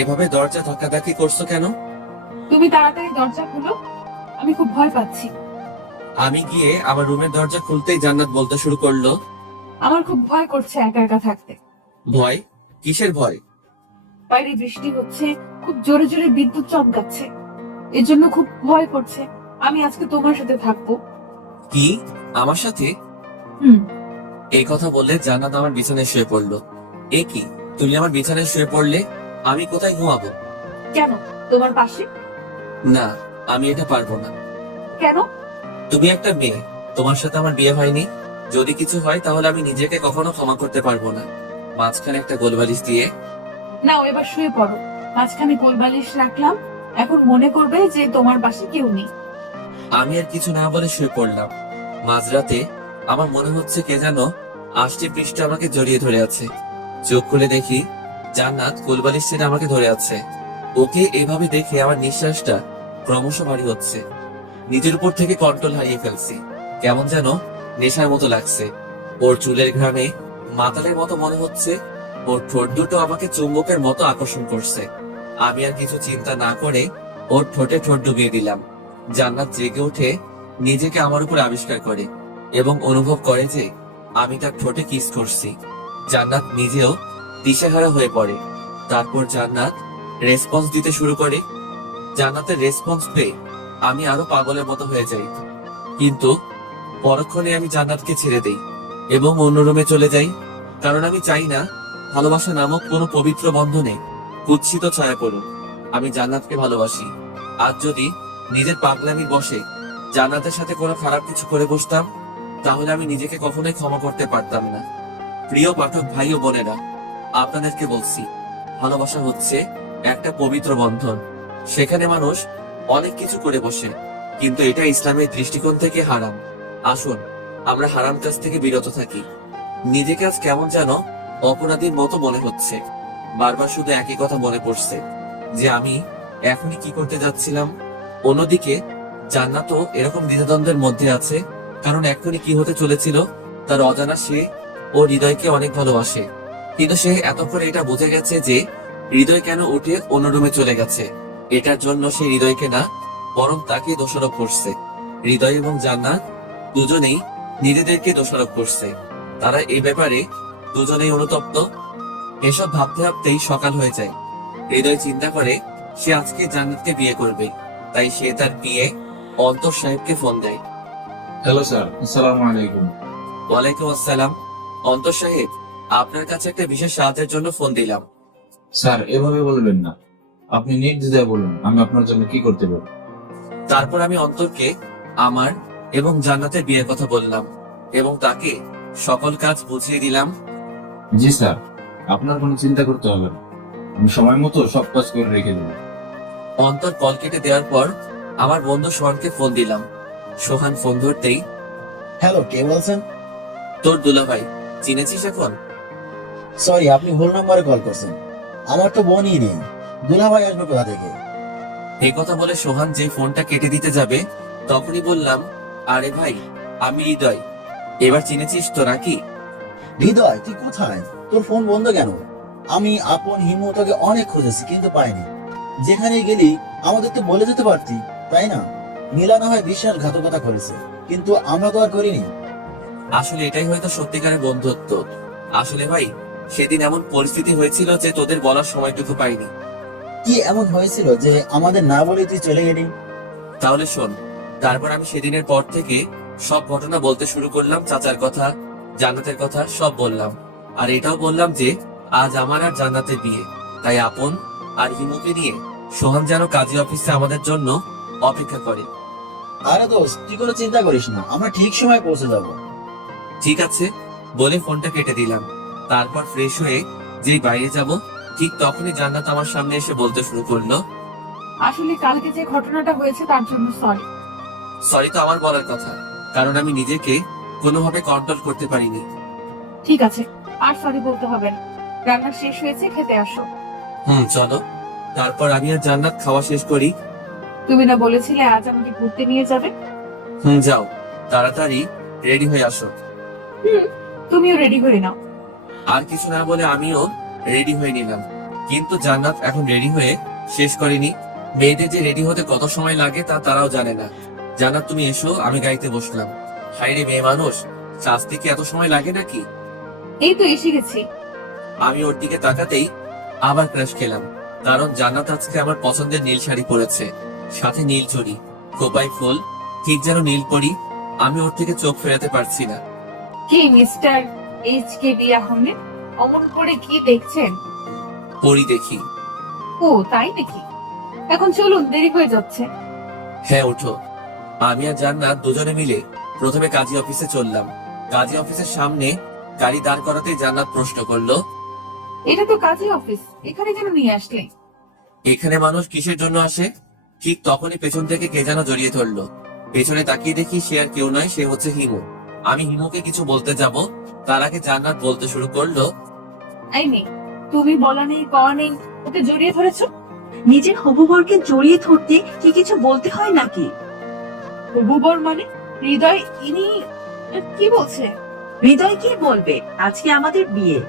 এভাবে দরজা ধাক্কাধাক্কি করছো কেন? তুমি তাড়াতাড়ি দরজা খুলো, আমি খুব ভয় পাচ্ছি। আমি গিয়ে আমার রুমের দরজা খুলতেই জান্নাত বলতে শুরু করলো, আমার খুব ভয় করছে একা একা থাকতে। ভয়? কিসের ভয়? বাইরে বৃষ্টি হচ্ছে, খুব জোরে জোরে বিদ্যুৎ চমকাচ্ছে, এর জন্য খুব ভয় করছে। আমি আজকে তোমার সাথে থাকবো। কি, আমার সাথে? এই কথা বললে জান্নাত আমার বিছানায় শুয়ে পড়লো। এ কি, তুমি আমার বিছানায় শুয়ে পড়লে? আমি কোথায় ঘুমাবো? কেন, তোমার পাশে? না, আমি এটা পারবো না। কেন? তুমি একটা মেয়ে, তোমার সাথে আমার বিয়ে হয়নি। যদি কিছু হয় তাহলে আমি নিজেকে কখনো ক্ষমা করতে পারবো না। মাঝখানে একটা গোলবালিশ দিয়ে। নাও, এবার শুয়ে পড়ো, মাঝখানে গোলবালিশ রাখলাম, এখন মনে করবে যে তোমার বাসায় কেউ নেই। আমি আর কিছু না বলে শুয়ে পড়লাম। মাঝরাতে আমার মনে হচ্ছে কে যেন আষ্টে পৃষ্ঠে আমাকে জড়িয়ে ধরে আছে। চোখ খুলে দেখি জান্নাত কোলবালিশ ছেড়ে আমাকে ধরে আছে। ওকে এভাবে দেখে আমার নিঃশ্বাসটা ক্রমশ ভারী হচ্ছে। নিজের উপর থেকে কন্ট্রোল হারিয়ে ফেলছি। কেমন যেন নেশার মতো লাগছে। ওর চুলের ঘ্রাণে মাতালের মতো মনে হচ্ছে। ওর ঠোঁট দুটো আমাকে চুম্বকের মতো আকর্ষণ করছে। আমি আর কিছু চিন্তা না করে ওর ঠোঁটে ঠোঁট ডুবিয়ে দিলাম। জান্নাত জেগে উঠে নিজেকে আমার উপর আবিষ্কার করে এবং অনুভব করে যে আমি তার ঠোঁটে কিস করছি। জান্নাত নিজেও দিশেহারা হয়ে পড়ে। তারপর জান্নাত রেসপন্স দিতে শুরু করে। জান্নাতের রেসপন্স পেয়ে আমি আরো পাগলের মতো হয়ে যাই, কিন্তু পরক্ষণে আমি জান্নাতকে ছেড়ে দেই এবং অন্য রুমে চলে যাই। কারণ আমি চাই না ভালোবাসা নামক কোনো পবিত্র বন্ধনে কুৎসিত ছায়া পড়ুক। আমি জান্নাতকে ভালোবাসি। আজ যদি নিজের পাগলামির বশে জান্নাতের সাথে কোনো খারাপ কিছু করে বসতাম, তাহলে আমি নিজেকে কখনোই ক্ষমা করতে পারতাম না। প্রিয় পাঠক ভাই ও বোনেরা, আপনাদেরকে বলছি, ভালোবাসা হচ্ছে একটা পবিত্র বন্ধন। সেখানে মানুষ অনেক কিছু করে বসে, কিন্তু এটা ইসলামের দৃষ্টিকোণ থেকে হারাম। আসুন আমরা হারাম কাজ থেকে বিরত থাকি। নিজেকে আজ কেমন যেন অপরাধীর মতো মনে হচ্ছে। বারবার শুধু একই কথা মনে পড়ছে যে আমি এখনই কি করতে যাচ্ছিলাম। অন্যদিকে জান্নাতও এরকম দ্বিধাদ্বন্দ্বের মধ্যে আছে, কারণ এখনই কি হতে চলেছিল তার অজানা। সে ও হৃদয়কে অনেক ভালোবাসে, কিন্তু সে এতক্ষণ এটা বুঝে গেছে যে হৃদয় কেন উঠে অন্য রুমে চলে গেছে। এটার জন্য সে হৃদয়কে না, বরং তাকে দোষারোপ করছে। হৃদয় এবং জান্নাত দুজনেই নিজেদেরকে দোষারোপ করছে। তারা এই ব্যাপারে দুজনেই অনুতপ্ত। এসব ভাবতে ভাবতেই সকাল হয়ে যায়। হৃদয় চিন্তা করে সে আজকে জান্নাতকে বিয়ে করবে, তাই সে তার বিয়ে অন্তর সাহেবকে ফোন দেয়। হ্যালো স্যার, আসসালামু আলাইকুম। ওয়ালাইকুম আসসালাম। অন্তর সাহেব, আপনার কাছে একটা বিশেষ সাহায্যের জন্য ফোন দিলাম। স্যার, এভাবে বলবেন না, আপনি নির্দ্বিধায় বলুন, আমি আপনার জন্য কি করতে পারি। তারপর আমি অন্তরকে আমার এবং জান্নাতের বিয়ের কথা বললাম এবং তাকে সকল কাজ বুঝিয়ে দিলাম। জি স্যার, আপনার কোনো চিন্তা করতে হবে না, আমি সময় মতো সব কাজ করে রেখে দেবো। অন্তর কল কেটে দেওয়ার পর আমার বন্ধু সোহানকে ফোন দিলাম। সোহান ফোন ধরতেই, হ্যালো, কে বলছেন? তোর দুলাভাই, চিনেছিস এখন? সরি, আপনি ভুল নম্বরে কল করছেন। আমার তো বোনই নেই, দুলাভাই আসবে কোথা থেকে? এই কথা বলে সোহান যে ফোনটা কেটে দিতে যাবে, তখনই বললাম, আরে ভাই, আমি হৃদয়। এবার চিনেছিস তো নাকি? হৃদয়, তুই কোথায়? তোর ফোন বন্ধ কেন? আমি আপন হিমু তোকে অনেক খুঁজেছি, কিন্তু পাইনি। যেখানে গেলি আমাদের তো বলে যেতে পারতি, তাই না? নীলা না হয় বিশ্বাসঘাতকতা করেছে, কিন্তু আমরা তো আর করিনি। আসলে এটাই হয়তো সত্যিকারের বন্ধুত্ব। আসলে ভাই, সেদিন এমন পরিস্থিতি হয়েছিল যে তোদের বলার সময়টুকু পাইনি। কি এমন হয়েছিল যে আমাদের না বলে তুই চলে গেলি? তাহলে শোন, তারপর আমি সেদিনের পর থেকে সব ঘটনা বলতে শুরু করলাম। চাচার কথা, জান্নাতের কথা সব বললাম। আর এটাও বললাম যে আজ আমার আর জান্নাতের বিয়ে, তাই আপন আর হিমুকে নিয়ে সোহান যেন কাজী অফিসে আমাদের জন্য অপেক্ষা করে। আরে দোস্ত, তুই কোনো চিন্তা করিস না, আমরা ঠিক সময় পৌঁছে যাব। ঠিক আছে বলে ফোনটা কেটে দিলাম। তারপর ফ্রেশ হয়ে যেই বাইরে যাব, ঠিক তখনই জান্নাত আমার সামনে এসে বলতে শুরু করলো, আসলে কালকে যে ঘটনাটা হয়েছে তার জন্য সরি। সরি তো আমার বলার কথা, কারণ আমি নিজেকে কোনোভাবে কন্ট্রোল করতে পারিনি। ঠিক আছে, আর সরি বলতে হবে না। রান্না শেষ হয়েছে, খেতে আসো। চলো। তারপর আমি আর জান্নাত খাওয়া শেষ করি। তুমি না বলেছিলে আজ আমাকে ঘুরতে নিয়ে যাবে? যাও, তাড়াতাড়ি রেডি হয়ে আসো। তুমিও রেডি হয়ে নাও। আর কিছু না বলে আমিও রেডি হয়ে নিলাম। কিন্তু জান্নাত এখন রেডি হয়ে শেষ করেনি। মেয়েদের যে রেডি হতে কত সময় লাগে তা তারাও জানে না। জান্নাত, তুমি এসো, আমি গাড়িতে বসলাম। হাইরে মেয়ে মানুষ, শাস্তি কি এত সময় লাগে নাকি? এই তো এসে গেছি। আমি ওর দিকে তাকাতেই আবার ক্রাশ খেলাম, কারণ জান্নাত আজকে আমার পছন্দের নীল শাড়ি পরেছে, সাথে নীল চুড়ি, খোপায় ফুল, ঠিক যেন নীল পরি। আমি ওর থেকে চোখ ফেরাতে পারছি না। কি মিস্টার HKD আহমেদ, অমন করে কি দেখছেন? পরি দেখি। ও তাই নাকি? এখন চলুন, দেরি হয়ে যাচ্ছে। হ্যাঁ ওঠো। আমি আর জান্নাত দুজনে মিলে প্রথমে কাজী অফিসে চললাম। কাজী অফিসের সামনে গাড়ি দাঁড় করাতে জান্নাত প্রশ্ন করলো, এটা তো কাজী অফিস, এখানে কেন নিয়ে আসলে? এখানে মানুষ কিসের জন্য আসে? ঠিক তখনই পেছন থেকে কে যেন জড়িয়ে ধরলো। পেছনে তাকিয়ে দেখি সে আর কেউ নয়, সে হচ্ছে হিমু। আমি হিমুকে কিছু বলতে যাব, তার আগে জান্নাত বলতে শুরু করলো, এই মেয়ে, তুমি বলা নেই কওয়া নেই ওকে জড়িয়ে ধরেছো। নিজের হবু বরকে জড়িয়ে ধরতে কি কিছু বলতে হয় নাকি? হবু বর মানে? হৃদয় ইনি কি বলছে? হৃদয় কি বলবে? আজকে আমাদের বিয়ে,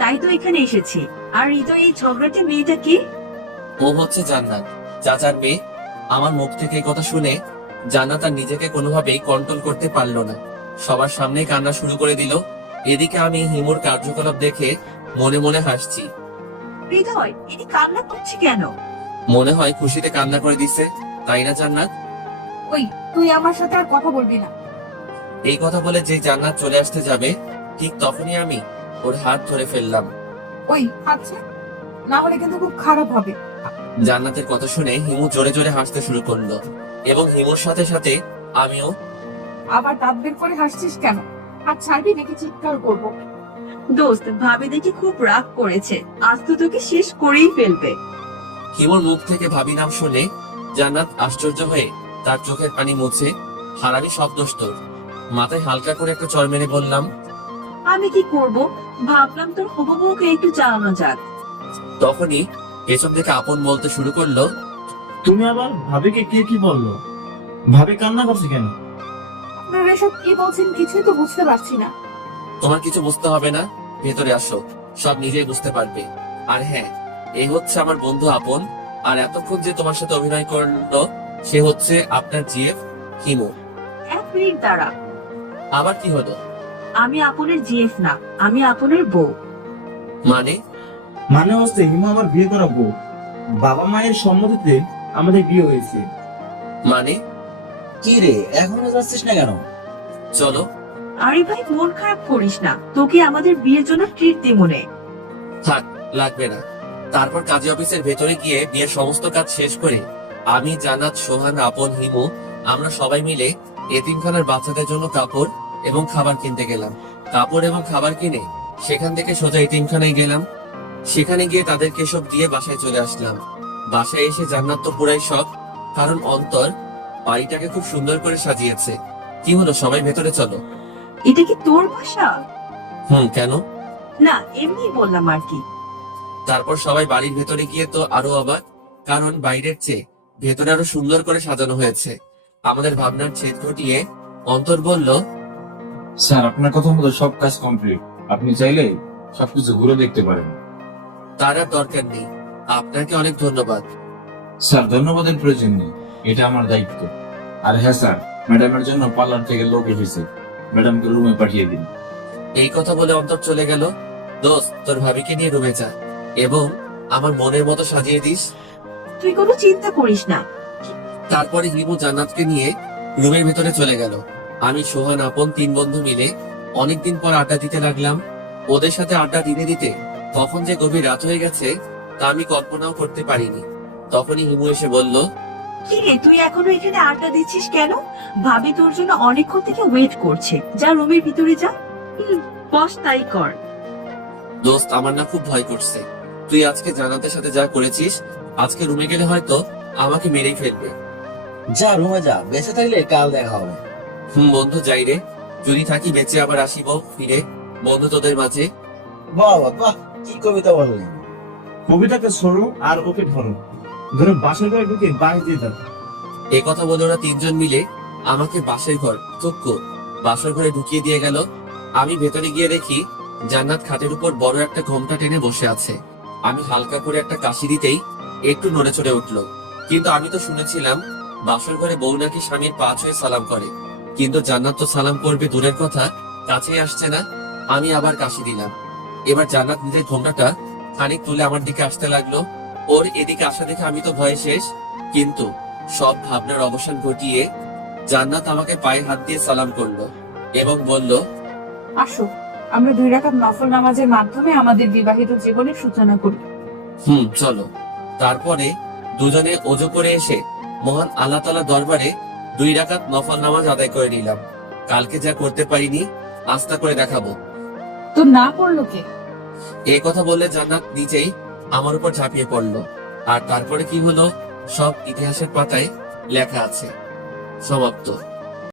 তাই তো এখানে এসেছি। আর হৃদয় এই ঝগড়াটে মেয়েটা কি? ও হচ্ছে জান্নাত, চাচার মেয়ে। আমার মুখ থেকে এই কথা শুনে জান্নাত আর নিজেকে কোনোভাবেই কন্ট্রোল করতে পারলো না, সবার সামনে কান্না শুরু করে দিল। এদিকে আমি হিমুর কার্যকলাপ দেখে মনে মনে হাসছি। হৃদয় ইনি কান্না করছে কেন? মনে হয় খুশিতে কান্না করে দিচ্ছে, তাই না জান্নাত? ওই, তুই আমার সাথে আর কথা বলবি না। এই কথা বলে যে জান্নাত চলে আসতে যাবে, ঠিক তখনই আমি ওর হাত ধরে ফেললাম। ওই, আচ্ছা, না হলে কিন্তু খুব খারাপ হবে। জান্নাতের কথা শুনে হিমু জোরে জোরে হাসতে শুরু করলো এবং হিমুর সাথে সাথে আমিও। আবার দাঁত বের করে হাসছিস কেন? আর ছাড়বি নাকি চিৎকার করবো? দোস্ত, ভাবি দেখি খুব রাগ করেছে, আজ তো তোকে শেষ করেই ফেলবে। হিমুর মুখ থেকে ভাবি নাম শুনে জান্নাত আশ্চর্য হয়ে তার চোখের পানি মুছে, হারামি সব দোষ তোর। মাথায় হালকা করে একটা চড় মেরে বললাম, আমি কি করব? ভাবলাম তোর হবু বউকে একটু চালানো যাক। তখনই পেছন থেকে আপন বলতে শুরু করলো, তুমি আবার ভাবিকে কে কি বললো? ভাবি কান্না করছে কেন? আপনারা এসব কি বলছেন কিছুই তো বুঝতে পারছি না। তোমার কিছু বুঝতে হবে না, ভেতরে আসো, সব নিজেই বুঝতে পারবে। আর হ্যাঁ, এই হচ্ছে আমার বন্ধু আপন, আর এতক্ষণ যে তোমার সাথে অভিনয় করলো সে হচ্ছে আপনার জিএফ হিমু। এক মিনিট দাঁড়া, আবার কি হলো? আমি আপনের জিএফ না, আমি আপনের বউ। মানে? মানে হচ্ছে হিমু আমার বিয়ে করা বউ। বাবা মায়ের সম্মতিতে আমাদের বিয়ে হয়েছে। মানে? কি রে, এখনো যাচ্ছিস না কেন? চলো। আরে ভাই, মন খারাপ করিস না, তোকে আমাদের বিয়ের জন্য ট্রিট দিব মনে। থাক, লাগবে না। তারপর কাজী অফিসের ভেতরে গিয়ে বিয়ের সমস্ত কাজ শেষ করে আমি, জান্নাত, সোহান, আপন, হিমু আমরা সবাই মিলে এতিমখানার বাচ্চাদের জন্য কাপড় এবং খাবার কিনতে গেলাম। কাপড় এবং খাবার কিনে সেখান থেকে সোজা এতিমখানায় গেলাম। সেখানে গিয়ে তাদেরকে সব দিয়ে বাসায় চলে আসলাম। বাসায় এসে জান্নাত তো পুরাই শখ, কারণ অন্তর বাড়িটাকে খুব সুন্দর করে সাজিয়েছে। কি হলো, সবাই ভেতরে চলো। এটা কি তোর বাসা? কেন? না, এমনি বললাম আর কি। তারপর সবাই বাড়ির ভেতরে গিয়ে তো আরো অবাক, কারণ বাইরের চেয়ে ভেতরে আরো সুন্দর করে সাজানো হয়েছে। আমাদের ভাবনার ছেদ ঘটিয়ে অন্তর বলল, স্যার আপনার কথা মতো সব কাজ কমপ্লিট, আপনি চাইলে সবকিছু ঘুরে দেখতে পারেন। তার আর দরকার নেই, আপনাকে অনেক ধন্যবাদ। স্যার ধন্যবাদের প্রয়োজন নেই, এটা আমার দায়িত্ব। আর হ্যাঁ স্যার, ম্যাডামের জন্য পার্লার থেকে লোক এসেছে, ম্যাডামকে রুমে পাঠিয়ে দিন। এই কথা বলে অন্তর চলে গেল। দোস্ত, তোর ভাবিকে নিয়ে রুমে যা এবং আমার মনের মতো সাজিয়ে দিস। তুই কোনো চিন্তা করিস না। তারপরে হিমু জান্নাতকে নিয়ে রুমের ভেতরে চলে গেল। আমি, সোহান, আপন 3 বন্ধু মিলে অনেকদিন পর আড্ডা দিতে লাগলাম। ওদের সাথে আড্ডা দিতে দিতে কখন যে গভীর রাত হয়ে গেছে তা আমি কল্পনাও করতে পারিনি। তখনই হিমু এসে বলল, কি রে, তুই এখনো এখানে আড্ডা দিচ্ছিস কেন? ভাবি তোর জন্য অনেকক্ষণ থেকে ওয়েট করছে, যা রুমের ভিতরে যা। বস, তাই কর। দোস্ত, আমার না খুব ভয় করছে। তুই আজকে জান্নাতের সাথে যা করেছিস, আজকে রুমে গেলে হয়তো আমাকে মেরেই ফেলবে। যা রুমে যা, বেঁচে থাকলে কাল দেখা হবে। বন্ধু, যাই রে, যদি থাকি বেঁচে আবার আসিব ফিরে বন্ধু তোদের মাঝে। বাহ বাহ বাহ, কি কবিতা বললেন! কবিতাকে সরো আর ওকে ধরো, ধরে বাসা করে ঢুকে বাইরে দিয়ে দাও। এ কথা বলে ওরা 3 জন মিলে আমাকে বাসের ঘর বাসর ঘরে ঢুকিয়ে দিয়ে গেল। আমি ভেতরে গিয়ে দেখি জান্নাত খাটের উপর বড় একটা ঘোমটা টেনে বসে আছে। আমি হালকা করে একটা কাশি দিতেই একটু নড়ে চড়ে উঠলো। কিন্তু আমি তো শুনেছিলাম বাসর ঘরে বউ নাকি স্বামীর পা ছুঁয়ে সালাম করে, কিন্তু জান্নাত তো সালাম করবে দূরের কথা, কাছেই আসছে না। আমি আবার কাশি দিলাম। এবার জান্নাত নিজের ঘোমটাটা খানিক তুলে আমার দিকে আসতে লাগলো। ওর এদিকে আসা দেখে আমি তো ভয়ে শেষ, কিন্তু সব ভাবনার অবসান ঘটিয়ে জান্নাত আমাকে পায়ে হাত দিয়ে সালাম করলো এবং বলল, আসো, আমরা 2 রাকাত নফল নামাজের মাধ্যমে আমাদের বিবাহিত জীবনের সূচনা করি। চলো। তারপরে দুজনে ওযু করে এসে মহান আল্লাহ তাআলা দরবারে 2 রাকাত নফল নামাজ আদায় করে নিলাম। কালকে যা করতে পারিনি আস্তা করে দেখাবো। তো না করলো কে? এই কথা বললে জান্নাত নিজেই আমার উপর ঝাঁপিয়ে পড়লো। আর তারপরে কি হলো সব ইতিহাসের পাতায় লেখা আছে। সমাপ্ত।